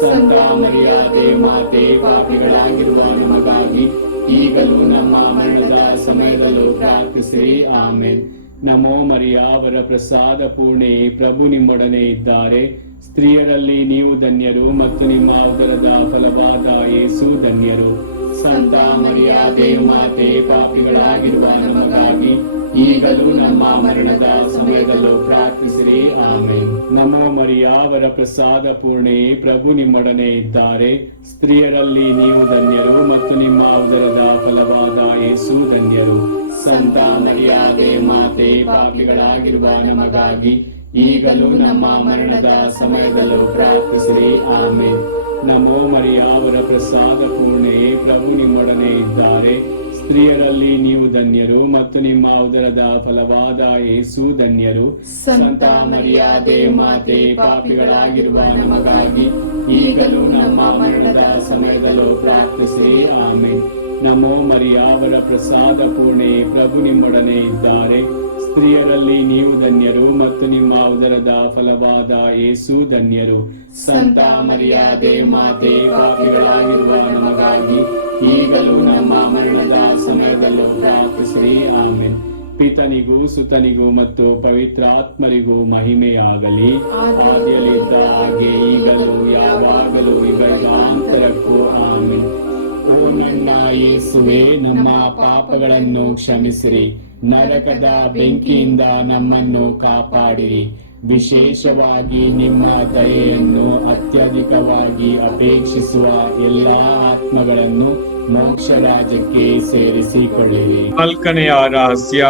ಸಂತ ಮರಿಯ ದೇವಮಾತೆ, ಪಾಪಿಗಳಾಗಿರುವ ನಮಗಾಗಿ ಈಗಲೂ ನಮ್ಮ ಮರಣದ ಸಮಯದಲ್ಲೂ ಪ್ರಾರ್ಥಿಸಿರಿ. ಆಮೇನ್. ನಮೋ ಮರಿಯ ವರ ಪ್ರಸಾದ ಪೂರ್ಣೆಯೇ, ಪ್ರಭು ನಿಮ್ಮೊಡನೆ ಇದ್ದಾರೆ. ಸ್ತ್ರೀಯರಲ್ಲಿ ನೀವು ಧನ್ಯರು ಮತ್ತು ನಿಮ್ಮ ಉದರದ ಫಲವಾದ ಯೇಸು ಧನ್ಯರು. ಸಂತ ಮರಿಯ ದೇವಮಾತೆ, ಪಾಪಿಗಳಾಗಿರುವ ನಮಗಾಗಿ ಈಗಲೂ ನಮ್ಮ ಮರಣದ ಸಮಯದಲ್ಲೂ ಪ್ರಾರ್ಥಿಸಿರಿ. ಆಮೇನ್. ನಮೋ ಮರಿಯ ವರ ಪ್ರಸಾದ ಪೂರ್ಣೆಯೇ, ಪ್ರಭು ನಿಮ್ಮೊಡನೆ ಇದ್ದಾರೆ. ಸ್ತ್ರೀಯರಲ್ಲಿ ನೀವು ಧನ್ಯರು ಮತ್ತು ನಿಮ್ಮ ಉದರದ ಫಲವಾದ ಯೇಸು ಧನ್ಯರು. ಸಂತ ಮರಿಯ ದೇವಮಾತೆ, ಪಾಪಿಗಳಾಗಿರುವ ನಮಗಾಗಿ ಈಗಲೂ ನಮ್ಮ ಮರಣದ ಸಮಯದಲ್ಲೂ ಪ್ರಾರ್ಥಿಸಿರಿ. ಆಮೇನ್. ನಮೋ ಮರಿಯ ವರ ಪ್ರಸಾದ ಪೂರ್ಣೆಯೇ, ಪ್ರಭು ನಿಮ್ಮೊಡನೆ ಇದ್ದಾರೆ. ಸ್ತ್ರೀಯರಲ್ಲಿ ನೀವು ಧನ್ಯರು ಮತ್ತು ನಿಮ್ಮ ಉದರದ ಫಲವಾದ ಯೇಸು ಧನ್ಯರು. ಸಂತ ಮರಿಯ ದೇವಮಾತೆ, ಪಾಪಿಗಳಾಗಿರುವ ನಮಗಾಗಿ ಈಗಲೂ ನಮ್ಮ ಮರಣದ ಸಮಯದಲ್ಲೂ ಪ್ರಾರ್ಥಿಸಿರಿ. ಆಮೇನ್. ನಮೋ ಮರಿಯ ವರ ಪ್ರಸಾದ ಪೂರ್ಣೆಯೇ, ಪ್ರಭು ನಿಮ್ಮೊಡನೆ ಇದ್ದಾರೆ. ಸ್ತ್ರೀಯರಲ್ಲಿ ನೀವು ಧನ್ಯರು ಮತ್ತು ನಿಮ್ಮ ಉದರದ ಫಲವಾದ ಯೇಸು ಧನ್ಯರು. ಸಂತ ಮರಿಯ ದೇವಮಾತೆ, ಪಾಪಿಗಳಾಗಿರುವ ನಮಗಾಗಿ ಈಗಲೂ ನಮ್ಮ ಮರಣದ ಸಮಯದಲ್ಲೂ ಪ್ರಾರ್ಥಿಸಿರಿ. ಆಮೇನ್. ಪಿತನಿಗೂ ಸುತನಿಗೂ ಮತ್ತು ಪವಿತ್ರಾತ್ಮರಿಗೂ ಮಹಿಮೆಯಾಗಲಿ. ಆದಿಯಲ್ಲಿದ್ದ ಹಾಗೆ ಈಗಲೂ ಯಾವಾಗಲೂ ಯುಗಾಂತರಕ್ಕೂ. ಆಮೇನ್. ಓ ನನ್ನ ಯೇಸುವೆ, ನಮ್ಮ ಪಾಪಗಳನ್ನು ಕ್ಷಮಿಸಿರಿ, ನರಕದ ಬೆಂಕಿಯಿಂದ ನಮ್ಮನ್ನು ಕಾಪಾಡಿರಿ. ವಿಶೇಷವಾಗಿ ನಿಮ್ಮ ದಯೆಯನ್ನು ಅತ್ಯಧಿಕವಾಗಿ ಅಪೇಕ್ಷಿಸುವ ಎಲ್ಲಾ ಆತ್ಮಗಳನ್ನು ಮೋಕ್ಷ ರಾಜ್ಯಕ್ಕೆ ಸೇರಿಸಿಕೊಳ್ಳಿರಿ. 4ನೆಯ ರಹಸ್ಯ,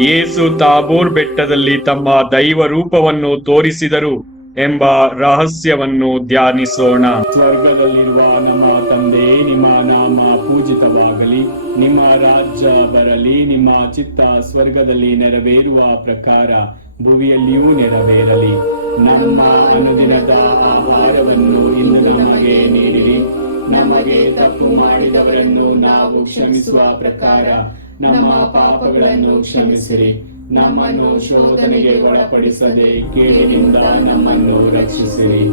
ಯೇಸು ತಾಬೋರ್ ಬೆಟ್ಟದಲ್ಲಿ ತಮ್ಮ ದೈವ ರೂಪವನ್ನು ತೋರಿಸಿದರು ಎಂಬ ರಹಸ್ಯವನ್ನು ಧ್ಯಾನಿಸೋಣ. ಸ್ವರ್ಗದಲ್ಲಿರುವ ನಮ್ಮ ತಂದೆ, ನಿಮ್ಮ ನಾಮ ಪೂಜಿತವಾಗಲಿ, ನಿಮ್ಮ ರಾಜ್ಯ ಬರಲಿ, ನಿಮ್ಮ ಚಿತ್ತ ಸ್ವರ್ಗದಲ್ಲಿ ನೆರವೇರುವ ಪ್ರಕಾರ ಭುವಿಯಲ್ಲಿಯೂ ನೆರವೇರಲಿ. ನಮ್ಮ ಅನುದಿನದ ಆಹಾರವನ್ನು ಇಂದು ನಮಗೆ ನೀಡಿರಿ. ನಮಗೆ ತಪ್ಪು ಮಾಡಿದವರನ್ನು ನಾವು ಕ್ಷಮಿಸುವ ಪ್ರಕಾರ ನಮ್ಮ ಪಾಪಗಳನ್ನು ಕ್ಷಮಿಸಿರಿ. ನಮ್ಮನ್ನು ಶೋಧನೆಗೆ ಒಳಪಡಿಸದೆ ಕೇಡಿನಿಂದ ನಮ್ಮನ್ನು ರಕ್ಷಿಸಿರಿ.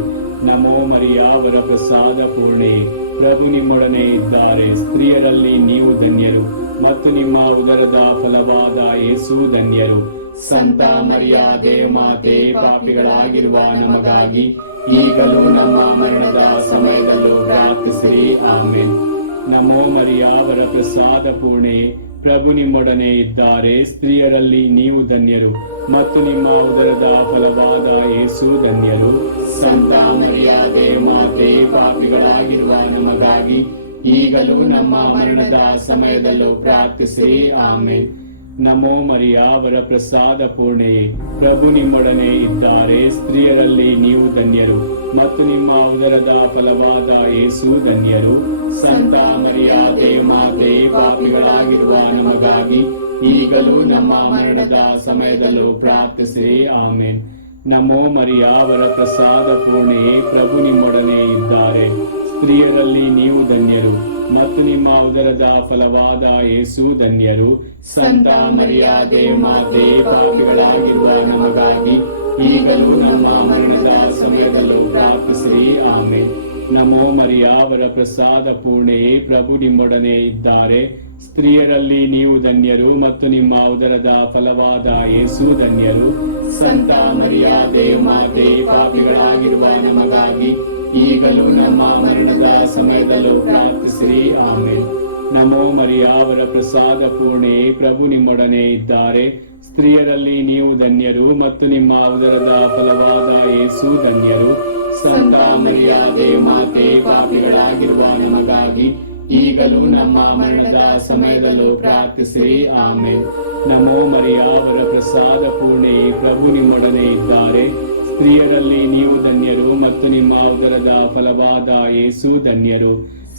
ನಮೋ ಮರಿಯ ವರ ಪ್ರಸಾದ ಪೂರ್ಣೆ, ಪ್ರಭು ನಿಮ್ಮೊಡನೆ ಇದ್ದಾರೆ. ಸ್ತ್ರೀಯರಲ್ಲಿ ನೀವು ಧನ್ಯರು ಮತ್ತು ನಿಮ್ಮ ಉದರದ ಫಲವಾದ ಯೇಸು ಧನ್ಯರು. ಸಂತ ಮರಿಯ ದೇವಮಾತೆ, ಪಾಪಿಗಳಾಗಿರುವ ನಮಗಾಗಿ ಈಗಲೂ ನಮ್ಮ ಮರಣದ ಸಮಯದಲ್ಲೂ ಪ್ರಾರ್ಥಿಸಿರಿ. ಆಮೇನ್. ನಮೋ ಮರಿಯ ವರ ಪ್ರಸಾದ ಪೂರ್ಣೆ, ಪ್ರಭು ನಿಮ್ಮೊಡನೆ ಇದ್ದಾರೆ. ಸ್ತ್ರೀಯರಲ್ಲಿ ನೀವು ಧನ್ಯರು ಮತ್ತು ನಿಮ್ಮ ಉದರದ ಫಲವಾದ ಯೇಸು ಧನ್ಯರು. ಸಂತ ಮರಿಯ ದೇವಮಾತೆ, ಪಾಪಿಗಳಾಗಿರುವ ನಮಗಾಗಿ ಈಗಲೂ ನಮ್ಮ ಮರಣದ ಸಮಯದಲ್ಲೂ ಪ್ರಾರ್ಥಿಸಿರಿ. ಆಮೇನ್. ನಮೋ ಮರಿಯ ವರ ಪ್ರಸಾದ ಪೂರ್ಣೆ, ಪ್ರಭು ನಿಮ್ಮೊಡನೆ ಇದ್ದಾರೆ. ಸ್ತ್ರೀಯರಲ್ಲಿ ನೀವು ಧನ್ಯರು ಮತ್ತು ನಿಮ್ಮ ಉದರದ ಫಲವಾದ ಯೇಸು ಧನ್ಯರು. ಸಂತ ಮರಿಯ ದೇವಮಾತೆ, ಪಾಪಿಗಳಾಗಿರುವ ನಮಗಾಗಿ ಈಗಲೂ ನಮ್ಮ ಮರಣದ ಸಮಯದಲ್ಲೂ ಪ್ರಾರ್ಥಿಸಿರಿ. ಆಮೇನ್. ನಮೋ ಮರಿಯ ವರ ಪ್ರಸಾದ ಪೂರ್ಣೆ, ಪ್ರಭು ನಿಮ್ಮೊಡನೆ ಇದ್ದಾರೆ. ಸ್ತ್ರೀಯರಲ್ಲಿ ನೀವು ಧನ್ಯರು ಮತ್ತು ನಿಮ್ಮ ಉದರದ ಫಲವಾದ ಯೇಸು ಧನ್ಯರು. ಸಂತ ಮರಿಯ ದೇವಮಾತೆ, ಪಾಪಿಗಳಾಗಿರುವ ನಮಗಾಗಿ ಈಗಲೂ ನಮ್ಮ ಮರಣದ ಸಮಯದಲ್ಲೂ ಪ್ರಾರ್ಥಿಸಿರಿ. ಆಮೇನ್. ನಮೋ ಮರಿಯ ವರ ಪ್ರಸಾದ ಪೂರ್ಣೆ, ಪ್ರಭು ನಿಮ್ಮೊಡನೆ ಇದ್ದಾರೆ. ಸ್ತ್ರೀಯರಲ್ಲಿ ನೀವು ಧನ್ಯರು ಮತ್ತು ನಿಮ್ಮ ಉದರದ ಫಲವಾದ ಯೇಸು ಧನ್ಯರು. ಸಂತ ಮರಿಯ ದೇವಮಾತೆ, ಪಾಪಿಗಳಾಗಿರುವ ನಮಗಾಗಿ ಈಗಲೂ ನಮ್ಮ ಮರಣದ ಸಮಯದಲ್ಲೂ ಪ್ರಾರ್ಥಿಸಿರಿ. ಆಮೇನ್. ನಮೋ ಮರಿಯ ವರ ಪ್ರಸಾದ ಪೂರ್ಣೆ, ಪ್ರಭು ನಿಮ್ಮೊಡನೆ ಇದ್ದಾರೆ. ಸ್ತ್ರೀಯರಲ್ಲಿ ನೀವು ಧನ್ಯರು ಮತ್ತು ನಿಮ್ಮ ಉದರದ ಫಲವಾದ ಯೇಸು ಧನ್ಯರು. ಸಂತ ಮರಿಯಾದೆ ಮಾತೆ, ಪಾಪಿಗಳಾಗಿರುವ ನಮಗಾಗಿ ಈಗಲೂ ನಮ್ಮ ಮರಣದ ಸಮಯದಲ್ಲೂ ಪ್ರಾರ್ಥಿಸಿರಿ. ಆಮೆನ್. ನಮೋ ಮರಿಯ, ವರ ಪ್ರಸಾದ ಪೂರ್ಣೆ, ಪ್ರಭು ನಿಮ್ಮೊಡನೆ ಇದ್ದಾರೆ. ಸ್ತ್ರೀಯರಲ್ಲಿ ನೀವು ಧನ್ಯರು ಮತ್ತು ನಿಮ್ಮ ಉದರದ ಫಲವಾದ ಯೇಸು ಧನ್ಯರು.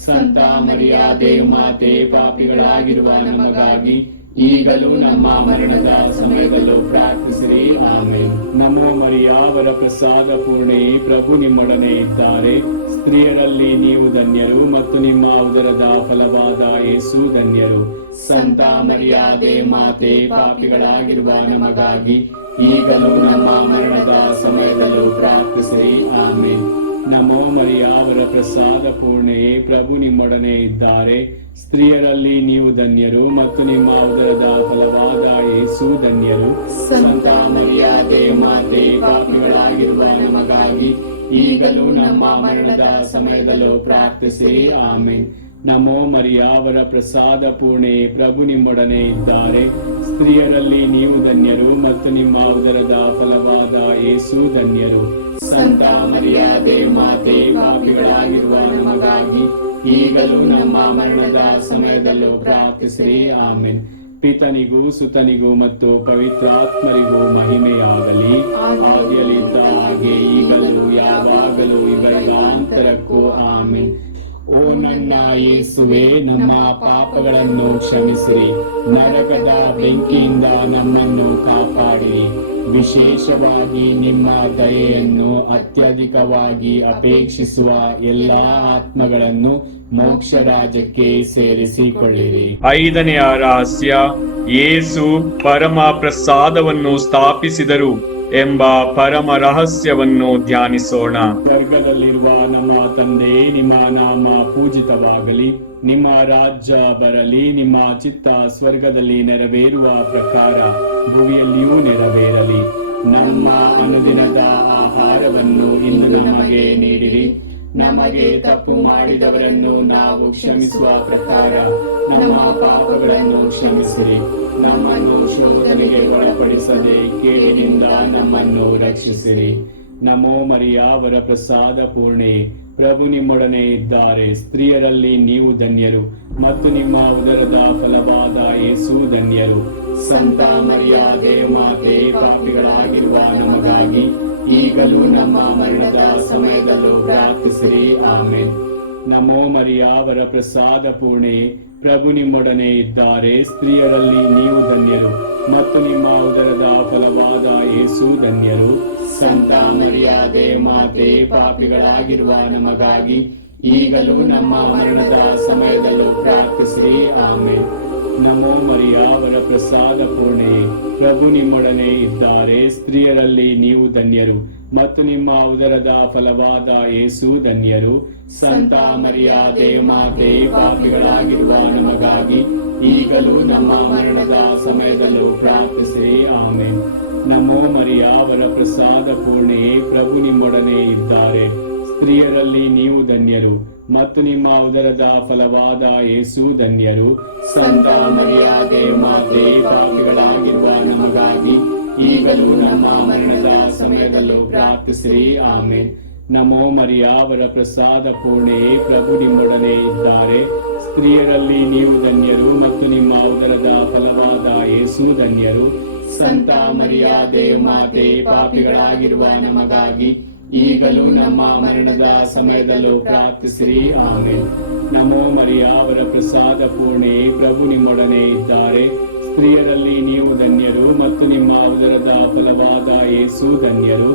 ಸಂತ ಮರಿಯಾದೆ ಮಾತೆ, ಪಾಪಿಗಳಾಗಿರುವ ನಮಗಾಗಿ ಈಗಲೂ ನಮ್ಮ ಮರಣದ ಸಮಯದಲ್ಲೂ ಪ್ರಾರ್ಥಿಸಿರಿ. ಆಮೆನ್. ನಮೋ ಮರಿಯ, ವರ ಪ್ರಸಾದ ಪೂರ್ಣೆ, ಪ್ರಭು ನಿಮ್ಮೊಡನೆ ಇದ್ದಾರೆ. ಸ್ತ್ರೀಯರಲ್ಲಿ ನೀವು ಧನ್ಯರು ಮತ್ತು ನಿಮ್ಮ ಉದರದ ಫಲವಾದ ಯೇಸು ಧನ್ಯರು. ಸಂತ ಮರಿಯಾದೆ ಮಾತೆ, ಪಾಪಿಗಳಾಗಿರುವ ನಮಗಾಗಿ ಈಗಲೂ ನಮ್ಮ ಮರಣದ ಸಮಯದಲ್ಲೂ ಪ್ರಾರ್ಥಿಸಿರಿ. ಆಮೆನ್. ನಮೋ ಮರಿಯ, ವರ ಪ್ರಸಾದ ಪೂರ್ಣೆ, ಪ್ರಭು ನಿಮ್ಮೊಡನೆ ಇದ್ದಾರೆ. ಸ್ತ್ರೀಯರಲ್ಲಿ ನೀವು ಧನ್ಯರು ಮತ್ತು ನಿಮ್ಮ ಉದರದ ಫಲವಾದ ಯೇಸು ಧನ್ಯರು. ಸಂತ ಮರಿಯಾದೆ ಮಾತೆ, ಪಾಪಿಗಳಾಗಿರುವ ನಮಗಾಗಿ ಈಗಲೂ ನಮ್ಮ ಮರಣದ ಸಮಯದಲ್ಲೂ ಪ್ರಾರ್ಥಿಸಿರಿ. ಆಮೆನ್. ನಮೋ ಮರಿಯ, ವರ ಪ್ರಸಾದ ಪೂರ್ಣೆ, ಪ್ರಭು ನಿಮ್ಮೊಡನೆ ಇದ್ದಾರೆ. ಸ್ತ್ರೀಯರಲ್ಲಿ ನೀವು ಧನ್ಯರು ಮತ್ತು ನಿಮ್ಮ ಉದರದ ಫಲವಾದ ಯೇಸು ಧನ್ಯರು. ಸಂತ ಮರಿಯಾದೆ ಮಾತೆ, ಪಾಪಿಗಳಾಗಿರುವ ನಮಗಾಗಿ ಈಗಲೂ ನಮ್ಮ ಮರಣದ ಸಮಯದಲ್ಲೂ ಪ್ರಾರ್ಥಿಸಿರಿ. ಆಮೆನ್. ಪಿತನಿಗೂ ಸುತನಿಗೂ ಮತ್ತು ಪವಿತ್ರಾತ್ಮರಿಗೂ ಮಹಿಮೆಯಾಗಲಿ, ಆದಿಯಲ್ಲಿದ್ದ ಹಾಗೆ ಈಗಲೂ ಯಾವಾಗಲೂ ಯುಗಾಂತರಕ್ಕೂ. ಆಮೆನ್. ಓ ನನ್ನ ಯೇಸುವೆ, ನಮ್ಮ ಪಾಪಗಳನ್ನು ಕ್ಷಮಿಸಿರಿ, ನರಕದ ಬೆಂಕಿಯಿಂದ ನಮ್ಮನ್ನು ಕಾಪಾಡಿರಿ. ವಿಶೇಷವಾಗಿ ನಿಮ್ಮ ದಯೆಯನ್ನು ಅತ್ಯಧಿಕವಾಗಿ ಅಪೇಕ್ಷಿಸುವ ಎಲ್ಲಾ ಆತ್ಮಗಳನ್ನು ಮೋಕ್ಷ ರಾಜ್ಯಕ್ಕೆ ಸೇರಿಸಿಕೊಳ್ಳಿರಿ. ಐದನೆಯ ರಹಸ್ಯ, ಯೇಸು ಪರಮ ಪ್ರಸಾದವನ್ನು ಸ್ಥಾಪಿಸಿದರು ಎಂಬ ಪರಮ ರಹಸ್ಯವನ್ನು ಧ್ಯಾನಿಸೋಣ. ಸ್ವರ್ಗದಲ್ಲಿರುವ ನಮ್ಮ ತಂದೆ, ನಿಮ್ಮ ನಾಮ ಪೂಜಿತವಾಗಲಿ, ನಿಮ್ಮ ರಾಜ್ಯ ಬರಲಿ, ನಿಮ್ಮ ಚಿತ್ತ ಸ್ವರ್ಗದಲ್ಲಿ ನೆರವೇರುವ ಪ್ರಕಾರ ಭೂಮಿಯಲ್ಲಿಯೂ ನೆರವೇರಲಿ. ನಮ್ಮ ಅನುದಿನದ ಆಹಾರವನ್ನು ಇಂದು ನಮಗೆ ನೀಡಿರಿ. ನಮಗೆ ತಪ್ಪು ಮಾಡಿದವರನ್ನು ನಾವು ಕ್ಷಮಿಸುವ ಪ್ರಕಾರ ನಮ್ಮ ಪಾಪಗಳನ್ನು ಕ್ಷಮಿಸಿರಿ. ನಮ್ಮನ್ನು ಶೋಧನೆಗೆ ಒಳಪಡಿಸದೆ ಕೇಡಿನಿಂದ ನಮ್ಮನ್ನು ರಕ್ಷಿಸಿರಿ. ನಮೋ ಮರಿಯ, ವರ ಪ್ರಸಾದ ಪೂರ್ಣೆ, ಪ್ರಭು ನಿಮ್ಮೊಡನೆ ಇದ್ದಾರೆ. ಸ್ತ್ರೀಯರಲ್ಲಿ ನೀವು ಧನ್ಯರು ಮತ್ತು ನಿಮ್ಮ ಉದರದ ಫಲವಾದ ಯೇಸು ಧನ್ಯರು. ಸಂತ ಮರಿಯಾದೆ ಮಾತೆ, ಪಾಪಿಗಳಾಗಿರುವ ನಮಗಾಗಿ ಈಗಲೂ ನಮ್ಮ ಮರಣದ ಸಮಯದಲ್ಲೂ ಪ್ರಾರ್ಥಿಸಿರಿ. ಆಮೆನ್. ನಮೋ ಮರಿಯ, ವರ ಪ್ರಸಾದ ಪೂರ್ಣೆ, ಪ್ರಭು ನಿಮ್ಮೊಡನೆ ಇದ್ದಾರೆ. ಸ್ತ್ರೀಯರಲ್ಲಿ ನೀವು ಧನ್ಯರು ಮತ್ತು ನಿಮ್ಮ ಉದರದ ಫಲವಾದ ಯೇಸು ಧನ್ಯರು. ಸಂತ ಮರಿಯಾದೆ ಮಾತೆ, ಪಾಪಿಗಳಾಗಿರುವ ನಮಗಾಗಿ ಈಗಲೂ ನಮ್ಮ ಮರಣದ ಸಮಯದಲ್ಲೂ ಪ್ರಾರ್ಥಿಸಿರಿ. ಆಮೆನ್. ನಮೋ ಮರಿಯ, ವರ ಪ್ರಸಾದ ಪೂರ್ಣೆ, ಪ್ರಭು ನಿಮ್ಮೊಡನೆ ಇದ್ದಾರೆ. ಸ್ತ್ರೀಯರಲ್ಲಿ ನೀವು ಧನ್ಯರು ಮತ್ತು ನಿಮ್ಮ ಉದರದ ಫಲವಾದ ಯೇಸು ಧನ್ಯರು. ಸಂತ ಮರಿಯಾದೆ ಮಾತೆ, ಪಾಪಿಗಳಾಗಿರುವ ನಮಗಾಗಿ ಈಗಲೂ ನಮ್ಮ ಮರಣದ ಸಮಯದಲ್ಲೂ ಪ್ರಾರ್ಥಿಸಿರಿ. ಆಮೆನ್. ನಮೋ ಮರಿಯ, ವರ ಪ್ರಸಾದ ಪೂರ್ಣೆ, ಪ್ರಭು ನಿಮ್ಮೊಡನೆ ಇದ್ದಾರೆ. ಸ್ತ್ರೀಯರಲ್ಲಿ ನೀವು ಧನ್ಯರು ಮತ್ತು ನಿಮ್ಮ ಉದರದ ಫಲವಾದ ಯೇಸು ಧನ್ಯರು. ಸಂತ ಮರಿಯಾದೆ ಮಾತೆ, ಪಾಪಿಗಳಾಗಿರುವ ನಮಗಾಗಿ ಈಗಲೂ ನಮ್ಮ ಮರಣದ ಸಮಯದಲ್ಲೂ ಪ್ರಾರ್ಥಿಸಿರಿ. ಆಮೆನ್. ನಮೋ ಮರಿಯ, ವರ ಪ್ರಸಾದ ಪೂರ್ಣೆ, ಪ್ರಭು ನಿಮ್ಮೊಡನೆ ಇದ್ದಾರೆ. ಸ್ತ್ರೀಯರಲ್ಲಿ ನೀವು ಧನ್ಯರು ಮತ್ತು ನಿಮ್ಮ ಉದರದ ಫಲವಾದ ಯೇಸು ಧನ್ಯರು. ಸಂತ ಮರಿಯಾದೆ ಮಾತೆ, ಪಾಪಿಗಳಾಗಿರುವ ನಮಗಾಗಿ ಈಗಲೂ ನಮ್ಮ ಮರಣದ ಸಮಯದಲ್ಲೂ ಪ್ರಾರ್ಥಿಸಿರಿ. ಆಮೆನ್. ನಮೋ ಮರಿಯ, ವರ ಪ್ರಸಾದ ಪೂರ್ಣೆ, ಪ್ರಭು ನಿಮ್ಮೊಡನೆ ಇದ್ದಾರೆ. ಸ್ತ್ರೀಯರಲ್ಲಿ ನೀವು ಧನ್ಯರು ಮತ್ತು ನಿಮ್ಮ ಉದರದ ಫಲವಾದ ಯೇಸು ಧನ್ಯರು.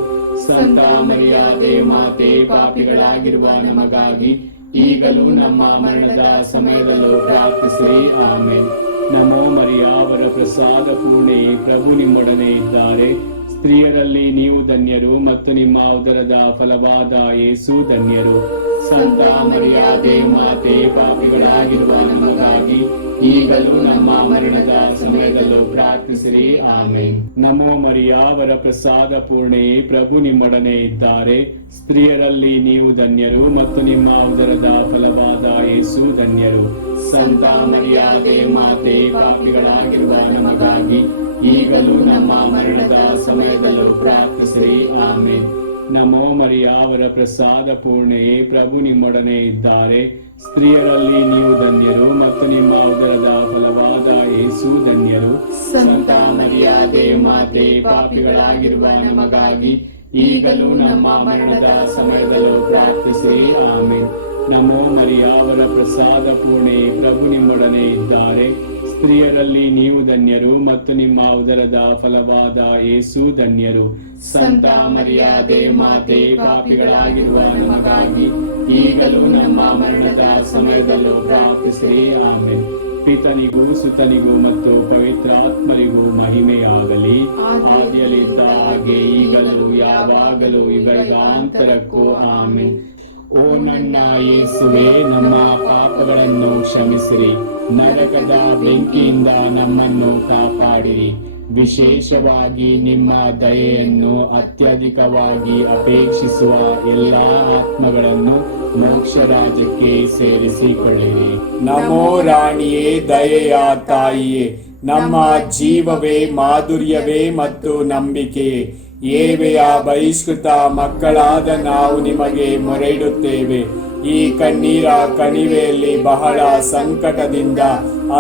ಸಂತ ಮರಿಯಾದೆ ಮಾತೆ, ಪಾಪಿಗಳಾಗಿರುವ ನಮಗಾಗಿ ಈಗಲೂ ನಮ್ಮ ಮರಣದ ಸಮಯದಲ್ಲೂ ಪ್ರಾರ್ಥಿಸಿರಿ. ಆಮೆನ್. ನಮೋ ಮರಿಯ, ವರ ಪ್ರಸಾದ ಪೂರ್ಣೆ, ಪ್ರಭು ನಿಮ್ಮೊಡನೆ ಇದ್ದಾರೆ. ಸ್ತ್ರೀಯರಲ್ಲಿ ನೀವು ಧನ್ಯರು ಮತ್ತು ನಿಮ್ಮ ಉದರದ ಫಲವಾದ ಯೇಸು ಧನ್ಯರು. ಸಂತ ಮರಿಯಾದೆ ಮಾತೆ, ಪಾಪಿಗಳಾಗಿರುವ ನಮಗಾಗಿ ಈಗಲೂ ನಮ್ಮ ಮರಣದ ಸಮಯದಲ್ಲೂ ಪ್ರಾರ್ಥಿಸಿರಿ. ಆಮೆನ್. ನಮೋ ಮರಿಯ, ವರ ಪ್ರಸಾದ ಪೂರ್ಣೆ, ಪ್ರಭು ನಿಮ್ಮೊಡನೆ ಇದ್ದಾರೆ. ಸ್ತ್ರೀಯರಲ್ಲಿ ನೀವು ಧನ್ಯರು ಮತ್ತು ನಿಮ್ಮ ಉದರದ ಫಲವಾದ ಯೇಸು ಧನ್ಯರು. ಸಂತ ಮರಿಯಾದೆ ಮಾತೆ, ಪಾಪಿಗಳಾಗಿರುವ ನಮಗಾಗಿ ಈಗಲೂ ನಮ್ಮ ಮರಣದ ಸಮಯದಲ್ಲೂ ಪ್ರಾರ್ಥಿಸಿರಿ. ಆಮೆನ್. ನಮೋ ಮರಿಯ, ಅವರ ಪ್ರಸಾದ ಪೂರ್ಣೆಯೇ, ಪ್ರಭು ನಿಮ್ಮೊಡನೆ ಇದ್ದಾರೆ. ಸ್ತ್ರೀಯರಲ್ಲಿ ನೀವು ಧನ್ಯರು ಮತ್ತು ನಿಮ್ಮ ಉದರದ ಫಲವಾದ ಯೇಸು ಧನ್ಯರು. ಸಂತ ಮರಿಯಾದೆ ಮಾತೆ, ಪಾಪಿಗಳಾಗಿರುವ ನಮಗಾಗಿ ಈಗಲೂ ನಮ್ಮ ಮರಣದ ಸಮಯದಲ್ಲೂ ಪ್ರಾರ್ಥಿಸಿರಿ. ಆಮೆನ್. ನಮೋ ಮರಿಯ, ಅವರ ಪ್ರಸಾದ ಪೂರ್ಣೆ, ಪ್ರಭು ನಿಮ್ಮೊಡನೆ ಇದ್ದಾರೆ. ಸ್ತ್ರೀಯರಲ್ಲಿ ನೀವು ಧನ್ಯರು ಮತ್ತು ನಿಮ್ಮ ಉದರದ ಫಲವಾದ ಯೇಸು ಧನ್ಯರು. ಸಂತ ಮರಿಯಾದೆ ಮಾತೆ, ಪಾಪಿಗಳಾಗಿರುವ ನಮಗಾಗಿ ಈಗಲೂ ನಮ್ಮ ಮರಣದ ಸಮಯದಲ್ಲೂ ಪ್ರಾರ್ಥಿಸಿರಿ. ಆಮೆನ್. ಪಿತನಿಗೂ ಸುತನಿಗೂ ಮತ್ತು ಪವಿತ್ರಾತ್ಮರಿಗೂ ಮಹಿಮೆಯಾಗಲಿ, ಆದಿಯಲ್ಲಿದ್ದ ಹಾಗೆ ಈಗಲೂ ಯಾವಾಗಲೂ ಯುಗಾಂತರಕ್ಕೂ. ಆಮೆನ್. ಓ ನನ್ನ ಯೇಸುವೆ, ನಮ್ಮ ಪಾಪಗಳನ್ನು ಕ್ಷಮಿಸಿರಿ, ನರಕದ ಬೆಂಕಿಯಿಂದ ನಮ್ಮನ್ನು ಕಾಪಾಡಿರಿ. ವಿಶೇಷವಾಗಿ ನಿಮ್ಮ ದಯೆಯನ್ನು ಅತ್ಯಧಿಕವಾಗಿ ಅಪೇಕ್ಷಿಸುವ ಎಲ್ಲಾ ಆತ್ಮಗಳನ್ನು ಮೋಕ್ಷ ರಾಜ್ಯಕ್ಕೆ ಸೇರಿಸಿಕೊಳ್ಳಿರಿ. ನಮೋ ರಾಣಿಯೇ, ದಯೆಯ ತಾಯಿಯೇ, ನಮ್ಮ ಜೀವವೇ, ಮಾಧುರ್ಯವೇ ಮತ್ತು ನಂಬಿಕೆಯೇ, ಏವೆಯ ಬಹಿಷ್ಕೃತ ಮಕ್ಕಳಾದ ನಾವು ನಿಮಗೆ ಮೊರೆಯಿಡುತ್ತೇವೆ. ಈ ಕಣ್ಣೀರ ಕಣಿವೆಯಲ್ಲಿ ಬಹಳ ಸಂಕಟದಿಂದ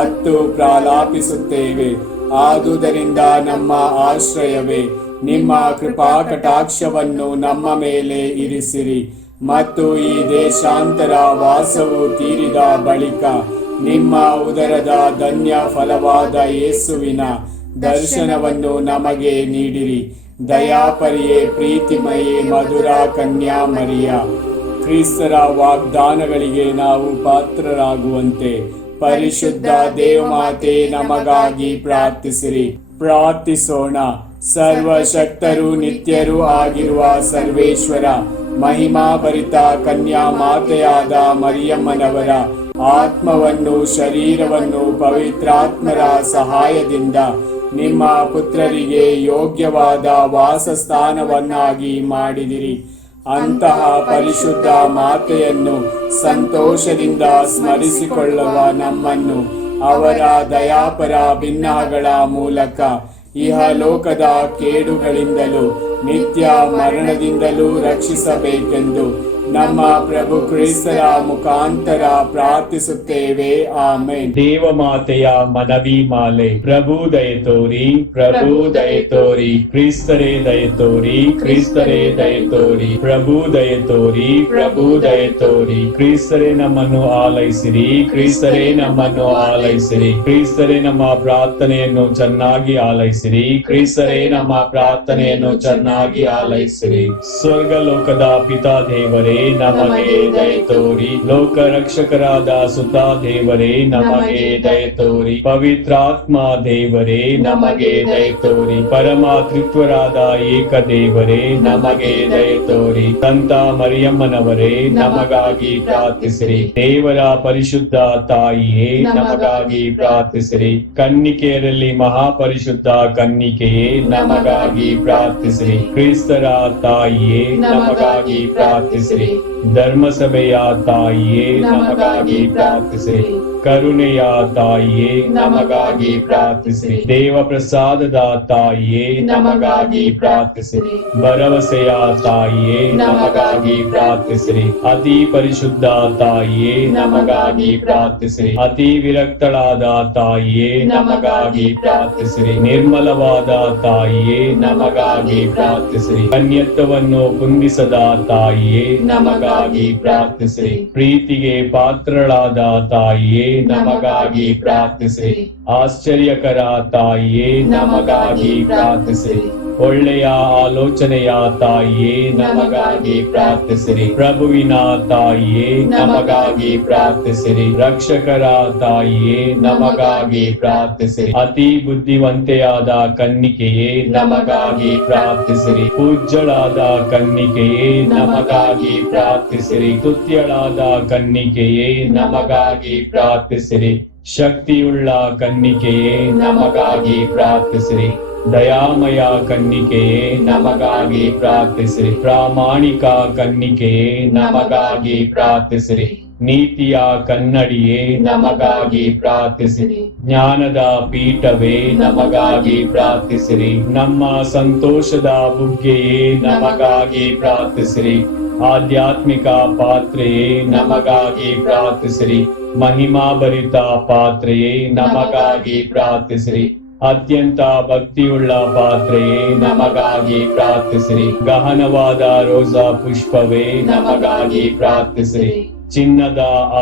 ಅತ್ತು ಪ್ರಲಾಪಿಸುತ್ತೇವೆ. ಆದುದರಿಂದ ನಮ್ಮ ಆಶ್ರಯವೇ, ನಿಮ್ಮ ಕೃಪಾ ಕಟಾಕ್ಷವನ್ನು ನಮ್ಮ ಮೇಲೆ ಇರಿಸಿರಿ. ಮತ್ತು ಈ ದೇಶಾಂತರ ವಾಸವು ತೀರಿದ ಬಳಿಕ ನಿಮ್ಮ ಉದರದ ಧನ್ಯ ಫಲವಾದ ಯೇಸುವಿನ ದರ್ಶನವನ್ನು ನಮಗೆ ನೀಡಿರಿ. ದಯಾಪರಿಯೇ, ಪ್ರೀತಿಮಯೇ, ಮಧುರ ಕನ್ಯಾ ಮರಿಯ, ಕ್ರಿಸ್ತರ ವಾಗ್ದಾನಗಳಿಗೆ ನಾವು ಪಾತ್ರರಾಗುವಂತೆ ಪರಿಶುದ್ಧ ದೇವಮಾತೆ ನಮಗಾಗಿ ಪ್ರಾರ್ಥಿಸಿರಿ. ಪ್ರಾರ್ಥಿಸೋಣ. ಸರ್ವಶಕ್ತರು ನಿತ್ಯರೂ ಆಗಿರುವ ಸರ್ವೇಶ್ವರ, ಮಹಿಮಾಭರಿತ ಕನ್ಯಾ ಮಾತೆಯಾದ ಮರಿಯಮ್ಮನವರ ಆತ್ಮವನ್ನು ಶರೀರವನ್ನು ಪವಿತ್ರಾತ್ಮರ ಸಹಾಯದಿಂದ ನಿಮ್ಮ ಪುತ್ರರಿಗೆ ಯೋಗ್ಯವಾದ ವಾಸಸ್ಥಾನವನ್ನಾಗಿ ಮಾಡಿದಿರಿ. ಅಂತಹ ಪರಿಶುದ್ಧ ಮಾತೆಯನ್ನು ಸಂತೋಷದಿಂದ ಸ್ಮರಿಸಿಕೊಳ್ಳುವ ನಮ್ಮನ್ನು ಅವರ ದಯಾಪರ ಭಿನ್ನಗಳ ಮೂಲಕ ಇಹಲೋಕದ ಕೇಡುಗಳಿಂದಲೂ ನಿತ್ಯ ಮರಣದಿಂದಲೂ ರಕ್ಷಿಸಬೇಕೆಂದು ನಮ್ಮ ಪ್ರಭು ಕ್ರಿಸ್ತರ ಮುಖಾಂತರ ಪ್ರಾರ್ಥಿಸುತ್ತೇವೆ. ಆಮೆನ್. ದೇವಮಾತೆಯ ಮನವಿ ಮಾಲೆ. ಪ್ರಭು ದಯೆ ತೋರಿ, ಪ್ರಭು ದಯೆ ತೋರಿ, ಕ್ರಿಸ್ತರೇ ದಯೆ ತೋರಿ, ಕ್ರಿಸ್ತರೇ ದಯೆ ತೋರಿ, ಪ್ರಭು ದಯೆ ತೋರಿ, ಪ್ರಭು ದಯೆ ತೋರಿ. ಕ್ರಿಸ್ತರೇ ನಮ್ಮನ್ನು ಆಲೈಸಿರಿ, ಕ್ರಿಸ್ತರೇ ನಮ್ಮನ್ನು ಆಲೈಸಿರಿ, ಕ್ರಿಸ್ತರೇ ನಮ್ಮ ಪ್ರಾರ್ಥನೆಯನ್ನು ಚೆನ್ನಾಗಿ ಆಲೈಸಿರಿ, ಕ್ರಿಸ್ತರೇ ನಮ್ಮ ಪ್ರಾರ್ಥನೆಯನ್ನು ಚೆನ್ನಾಗಿ ಆಲೈಸಿರಿ. ಸ್ವರ್ಗ ಲೋಕದ ಪಿತಾ ದೇವರೇ ನಮಗೆ ದಯೆ ತೋರಿ, ಲೋಕ ರಕ್ಷಕರಾದ ಸುತ ದೇವರೇ ನಮಗೆ ದಯೆ ತೋರಿ, ಪವಿತ್ರಾತ್ಮ ದೇವರೇ ನಮಗೆ ದಯೆ ತೋರಿ, ಪರಮ ತ್ರಿತ್ವರಾದ ಏಕ ದೇವರೇ ನಮಗೆ ದಯೆ ತೋರಿ, ಸಂತ ಮರಿಯಮ್ಮನವರೇ ನಮಗಾಗಿ ಪ್ರಾರ್ಥಿಸಿರಿ. ದೇವರ ಪರಿಶುದ್ಧ ತಾಯಿಯೇ ನಮಗಾಗಿ ಪ್ರಾರ್ಥಿಸಿರಿ. ಕನ್ನಿಕೆಯರಲ್ಲಿ ಮಹಾಪರಿಶುದ್ಧ ಕನ್ನಿಕೆಯೇ ನಮಗಾಗಿ ಪ್ರಾರ್ಥಿಸಿರಿ. ಕ್ರಿಸ್ತರ ತಾಯಿಯೇ ನಮಗಾಗಿ ಪ್ರಾರ್ಥಿಸಿರಿ. ಧರ್ಮಸಭೆಯ ತಾಯಿಯೇ ನಮಗಾಗಿ ಪ್ರಾರ್ಥಿಸಿರಿ. ಕರುಣೆಯ ತಾಯಿಯೇ ನಮಗಾಗಿ ಪ್ರಾರ್ಥಿಸಿರಿ. ದೇವ ಪ್ರಸಾದದ ತಾಯಿಯೇ ನಮಗಾಗಿ ಪ್ರಾರ್ಥಿಸಿರಿ. ಭರವಸೆಯ ತಾಯಿಯೇ ನಮಗಾಗಿ ಪ್ರಾರ್ಥಿಸಿರಿ. ಅತಿ ಪರಿಶುದ್ಧ ತಾಯಿಯೇ ನಮಗಾಗಿ ಪ್ರಾರ್ಥಿಸಿರಿ. ಅತಿ ವಿರಕ್ತಳಾದ ತಾಯಿಯೇ ನಮಗಾಗಿ ಪ್ರಾರ್ಥಿಸಿರಿ. ನಿರ್ಮಲವಾದ ತಾಯಿಯೇ ನಮಗಾಗಿ ಪ್ರಾರ್ಥಿಸಿರಿ. ಕನ್ಯತ್ವವನ್ನು ಕುಂದಿಸದ ತಾಯಿಯೇ ನಮಗಾಗಿ ಪ್ರಾರ್ಥಿಸಿರಿ. ಪ್ರೀತಿಗೆ ಪಾತ್ರಳಾದ ತಾಯಿಯೇ ನಮಗಾಗಿ ಪ್ರಾರ್ಥಿಸಿರಿ. ಆಶ್ಚರ್ಯಕರ ತಾಯಿಯೇ ನಮಗಾಗಿ ಪ್ರಾರ್ಥಿಸಿರಿ. ಒಳ್ಳೆಯ ಆಲೋಚನೆಯ ತಾಯಿಯೇ ನಮಗಾಗಿ ಪ್ರಾರ್ಥಿಸಿರಿ. ಪ್ರಭುವಿನ ತಾಯಿಯೇ ನಮಗಾಗಿ ಪ್ರಾರ್ಥಿಸಿರಿ. ರಕ್ಷಕರ ತಾಯಿಯೇ ನಮಗಾಗಿ ಪ್ರಾರ್ಥಿಸಿರಿ. ಅತಿ ಬುದ್ಧಿವಂತೆಯಾದ ಕನ್ನಿಕೆಯೇ ನಮಗಾಗಿ ಪ್ರಾರ್ಥಿಸಿರಿ. ಪೂಜ್ಯಳಾದ ಕನ್ನಿಕೆಯೇ ನಮಗಾಗಿ ಪ್ರಾರ್ಥಿಸಿರಿ. ಸ್ತುತ್ಯಳಾದ ಕನ್ನಿಕೆಯೇ ನಮಗಾಗಿ ಪ್ರಾರ್ಥಿಸಿರಿ. ಶಕ್ತಿಯುಳ್ಳ ಕನ್ನಿಕೆಯೇ ನಮಗಾಗಿ ಪ್ರಾರ್ಥಿಸಿರಿ. ದಯಾಮಯ ಕನ್ನಿಕೆಯೇ ನಮಗಾಗಿ ಪ್ರಾರ್ಥಿಸಿರಿ. ಪ್ರಾಮಾಣಿಕ ಕನ್ನಿಕೆಯೇ ನಮಗಾಗಿ ಪ್ರಾರ್ಥಿಸಿರಿ. ನೀತಿಯ ಕನ್ನಡಿಯೇ ನಮಗಾಗಿ ಪ್ರಾರ್ಥಿಸಿರಿ. ಜ್ಞಾನದ ಪೀಠವೇ ನಮಗಾಗಿ ಪ್ರಾರ್ಥಿಸಿರಿ. ನಮ್ಮ ಸಂತೋಷದ ಬುಗ್ಗೆಯೇ ನಮಗಾಗಿ ಪ್ರಾರ್ಥಿಸಿರಿ. ಆಧ್ಯಾತ್ಮಿಕ ಪಾತ್ರೆಯೇ ನಮಗಾಗಿ ಪ್ರಾರ್ಥಿಸಿರಿ. ಮಹಿಮಾಭರಿತ ಪಾತ್ರೆಯೇ ನಮಗಾಗಿ ಪ್ರಾರ್ಥಿಸಿರಿ. ಅತ್ಯಂತ ಭಕ್ತಿಯುಳ್ಳ ಪಾತ್ರೆಯೇ ನಮಗಾಗಿ ಪ್ರಾರ್ಥಿಸಿರಿ. ಗಹನವಾದ ರೋಜಾ ಪುಷ್ಪವೇ ನಮಗಾಗಿ ಪ್ರಾರ್ಥಿಸಿರಿ. ಚಿನ್ನದ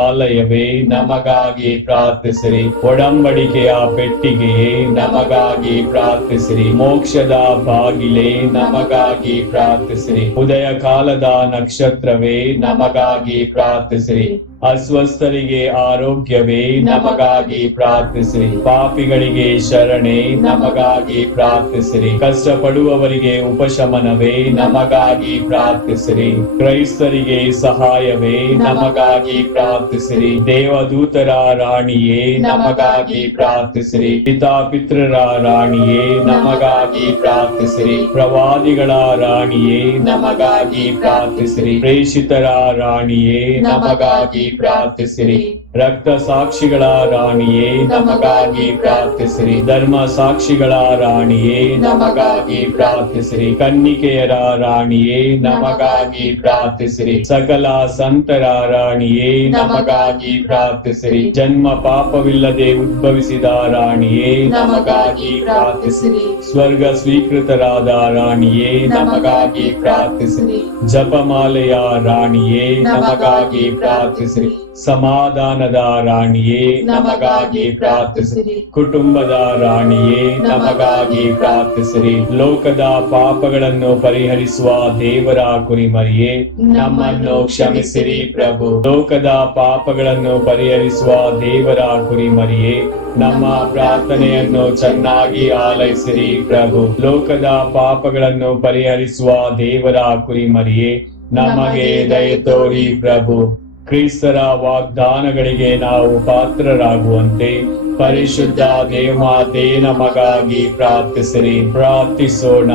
ಆಲಯವೇ ನಮಗಾಗಿ ಪ್ರಾರ್ಥಿಸಿರಿ. ಒಡಂಬಡಿಕೆಯ ಪೆಟ್ಟಿಗೆಯೇ ನಮಗಾಗಿ ಪ್ರಾರ್ಥಿಸಿರಿ. ಮೋಕ್ಷದ ಬಾಗಿಲೇ ನಮಗಾಗಿ ಪ್ರಾರ್ಥಿಸಿರಿ. ಉದಯ ಕಾಲದ ನಕ್ಷತ್ರವೇ ನಮಗಾಗಿ ಪ್ರಾರ್ಥಿಸಿರಿ. ಅಸ್ವಸ್ಥರಿಗೆ ಆರೋಗ್ಯವೇ ನಮಗಾಗಿ ಪ್ರಾರ್ಥಿಸಿರಿ. ಪಾಪಿಗಳಿಗೆ ಶರಣೆ ನಮಗಾಗಿ ಪ್ರಾರ್ಥಿಸಿರಿ. ಕಷ್ಟಪಡುವವರಿಗೆ ಉಪಶಮನವೇ ನಮಗಾಗಿ ಪ್ರಾರ್ಥಿಸಿರಿ. ಕ್ರೈಸ್ತರಿಗೆ ಸಹಾಯವೇ ನಮಗಾಗಿ ಪ್ರಾರ್ಥಿಸಿರಿ. ದೇವದೂತರ ರಾಣಿಯೇ ನಮಗಾಗಿ ಪ್ರಾರ್ಥಿಸಿರಿ. ಪಿತಾಪಿತ್ರರ ರಾಣಿಯೇ ನಮಗಾಗಿ ಪ್ರಾರ್ಥಿಸಿರಿ. ಪ್ರವಾದಿಗಳ ರಾಣಿಯೇ ನಮಗಾಗಿ ಪ್ರಾರ್ಥಿಸಿರಿ. ಪ್ರೇಷಿತರ ರಾಣಿಯೇ ನಮಗಾಗಿ ಪ್ರಾರ್ಥಿಸಿರಿ. ರಕ್ತ ಸಾಕ್ಷಿಗಳ ರಾಣಿಯೇ ನಮಗಾಗಿ ಪ್ರಾರ್ಥಿಸಿರಿ. ಧರ್ಮ ಸಾಕ್ಷಿಗಳ ರಾಣಿಯೇ ನಮಗಾಗಿ ಪ್ರಾರ್ಥಿಸಿರಿ. ಕನ್ನಿಕೆಯರ ರಾಣಿಯೇ ನಮಗಾಗಿ ಪ್ರಾರ್ಥಿಸಿರಿ. ಸಕಲ ಸಂತರ ರಾಣಿಯೇ ನಮಗಾಗಿ ಪ್ರಾರ್ಥಿಸಿರಿ. ಜನ್ಮ ಪಾಪವಿಲ್ಲದೆ ಉದ್ಭವಿಸಿದ ರಾಣಿಯೇ ನಮಗಾಗಿ ಪ್ರಾರ್ಥಿಸಿರಿ. ಸ್ವರ್ಗ ಸ್ವೀಕೃತರಾದ ರಾಣಿಯೇ ನಮಗಾಗಿ ಪ್ರಾರ್ಥಿಸಿರಿ. ಜಪಮಾಲೆಯ ರಾಣಿಯೇ ನಮಗಾಗಿ ಪ್ರಾರ್ಥಿಸಿರಿ. ಸಮಾಧಾನದ ರಾಣಿಯೇ ನಮಗಾಗಿ ಪ್ರಾರ್ಥಿಸಿರಿ. ಕುಟುಂಬದ ರಾಣಿಯೇ ನಮಗಾಗಿ ಪ್ರಾರ್ಥಿಸಿರಿ. ಲೋಕದ ಪಾಪಗಳನ್ನು ಪರಿಹರಿಸುವ ದೇವರ ಕುರಿಮರಿಯೇ ನಮ್ಮನ್ನು ಕ್ಷಮಿಸಿರಿ ಪ್ರಭು. ಲೋಕದ ಪಾಪಗಳನ್ನು ಪರಿಹರಿಸುವ ದೇವರ ಕುರಿಮರಿಯೇ ನಮ್ಮ ಪ್ರಾರ್ಥನೆಯನ್ನು ಚೆನ್ನಾಗಿ ಆಲೈಸಿರಿ ಪ್ರಭು. ಲೋಕದ ಪಾಪಗಳನ್ನು ಪರಿಹರಿಸುವ ದೇವರ ಕುರಿಮರಿಯೇ ನಮಗೆ ದಯೆ ತೋರಿ ಪ್ರಭು. ಕ್ರಿಸ್ತರ ವಾಗ್ದಾನಗಳಿಗೆ ನಾವು ಪಾತ್ರರಾಗುವಂತೆ ಪರಿಶುದ್ಧ ದೇವಮಾತೆ ನಮಗಾಗಿ ಪ್ರಾರ್ಥಿಸಿರಿ. ಪ್ರಾರ್ಥಿಸೋಣ.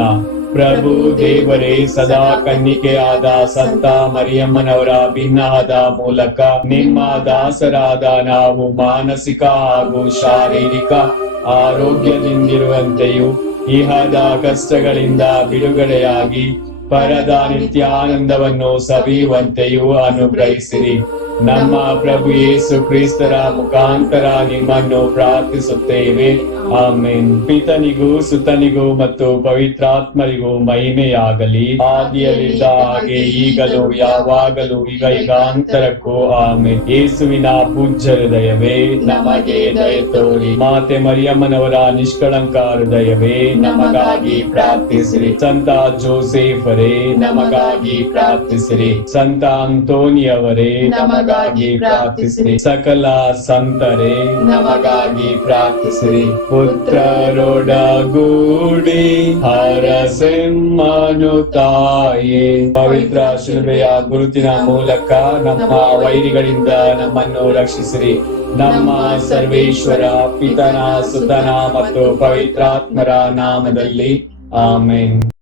ಪ್ರಭು ದೇವರೇ, ಸದಾ ಕನ್ನಿಕೆಯಾದ ಸಂತ ಮರಿಯಮ್ಮನವರ ಭಿನ್ನದ ಮೂಲಕ ನಿಮ್ಮ ದಾಸರಾದ ನಾವು ಮಾನಸಿಕ ಹಾಗೂ ಶಾರೀರಿಕ ಆರೋಗ್ಯದಿಂದಿರುವಂತೆಯೂ ಇಹದ ಕಷ್ಟಗಳಿಂದ ಬಿಡುಗಡೆಯಾಗಿ ಪರದ ನಿತ್ಯಾನಂದವನ್ನು ಸವಿಯುವಂತೆಯೂ ಅನುಗ್ರಹಿಸಿರಿ. ನಮ್ಮ ಪ್ರಭು ಯೇಸು ಕ್ರಿಸ್ತರ ಮುಖಾಂತರ ನಿಮ್ಮನ್ನು ಪ್ರಾರ್ಥಿಸುತ್ತೇವೆ. ಆಮೆನ್. ಪಿತನಿಗೂ ಸುತನಿಗೂ ಮತ್ತು ಪವಿತ್ರಾತ್ಮರಿಗೂ ಮಹಿಮೆಯಾಗಲಿ. ಆದಿಯಲ್ಲಿದ್ದ ಹಾಗೆ ಈಗಲೂ ಯಾವಾಗಲೂ ಯುಗಾಂತರಕ್ಕೂ ಆಮೆನ್. ಯೇಸುವಿನ ಪೂಜ್ಯ ಹೃದಯವೇ ನಮಗೆ ದಯೆ ತೋರಿ. ಮಾತೆ ಮರಿಯಮ್ಮನವರ ನಿಷ್ಕಳಂಕ ಹೃದಯವೇ ನಮಗಾಗಿ ಪ್ರಾರ್ಥಿಸಿರಿ. ಸಂತ ಜೋಸೆಫರೇ ನಮಗಾಗಿ ಪ್ರಾರ್ಥಿಸಿರಿ. ಸಂತ ಅಂತೋನಿಯವರೇ ನಮಗಾಗಿ ಪ್ರಾರ್ಥಿಸಿರಿ. ಸಕಲ ಸಂತರೇ ನಮಗಾಗಿ ಪ್ರಾರ್ಥಿಸಿರಿ. ಪುತ್ರರೊಡಗೂಡಿ ಹರಸೆಮ್ಮನು ತಾಯೇ, ಪವಿತ್ರ ಶಿಲುಬೆಯ ಗುರುತಿನ ಮೂಲಕ ನಮ್ಮ ವೈರಿಗಳಿಂದ ನಮ್ಮನ್ನು ರಕ್ಷಿಸಿರಿ. ನಮ್ಮ ಸರ್ವೇಶ್ವರ ಪಿತನ ಸುತನ ಮತ್ತು ಪವಿತ್ರಾತ್ಮರ ನಾಮದಲ್ಲಿ ಆಮೆನ್.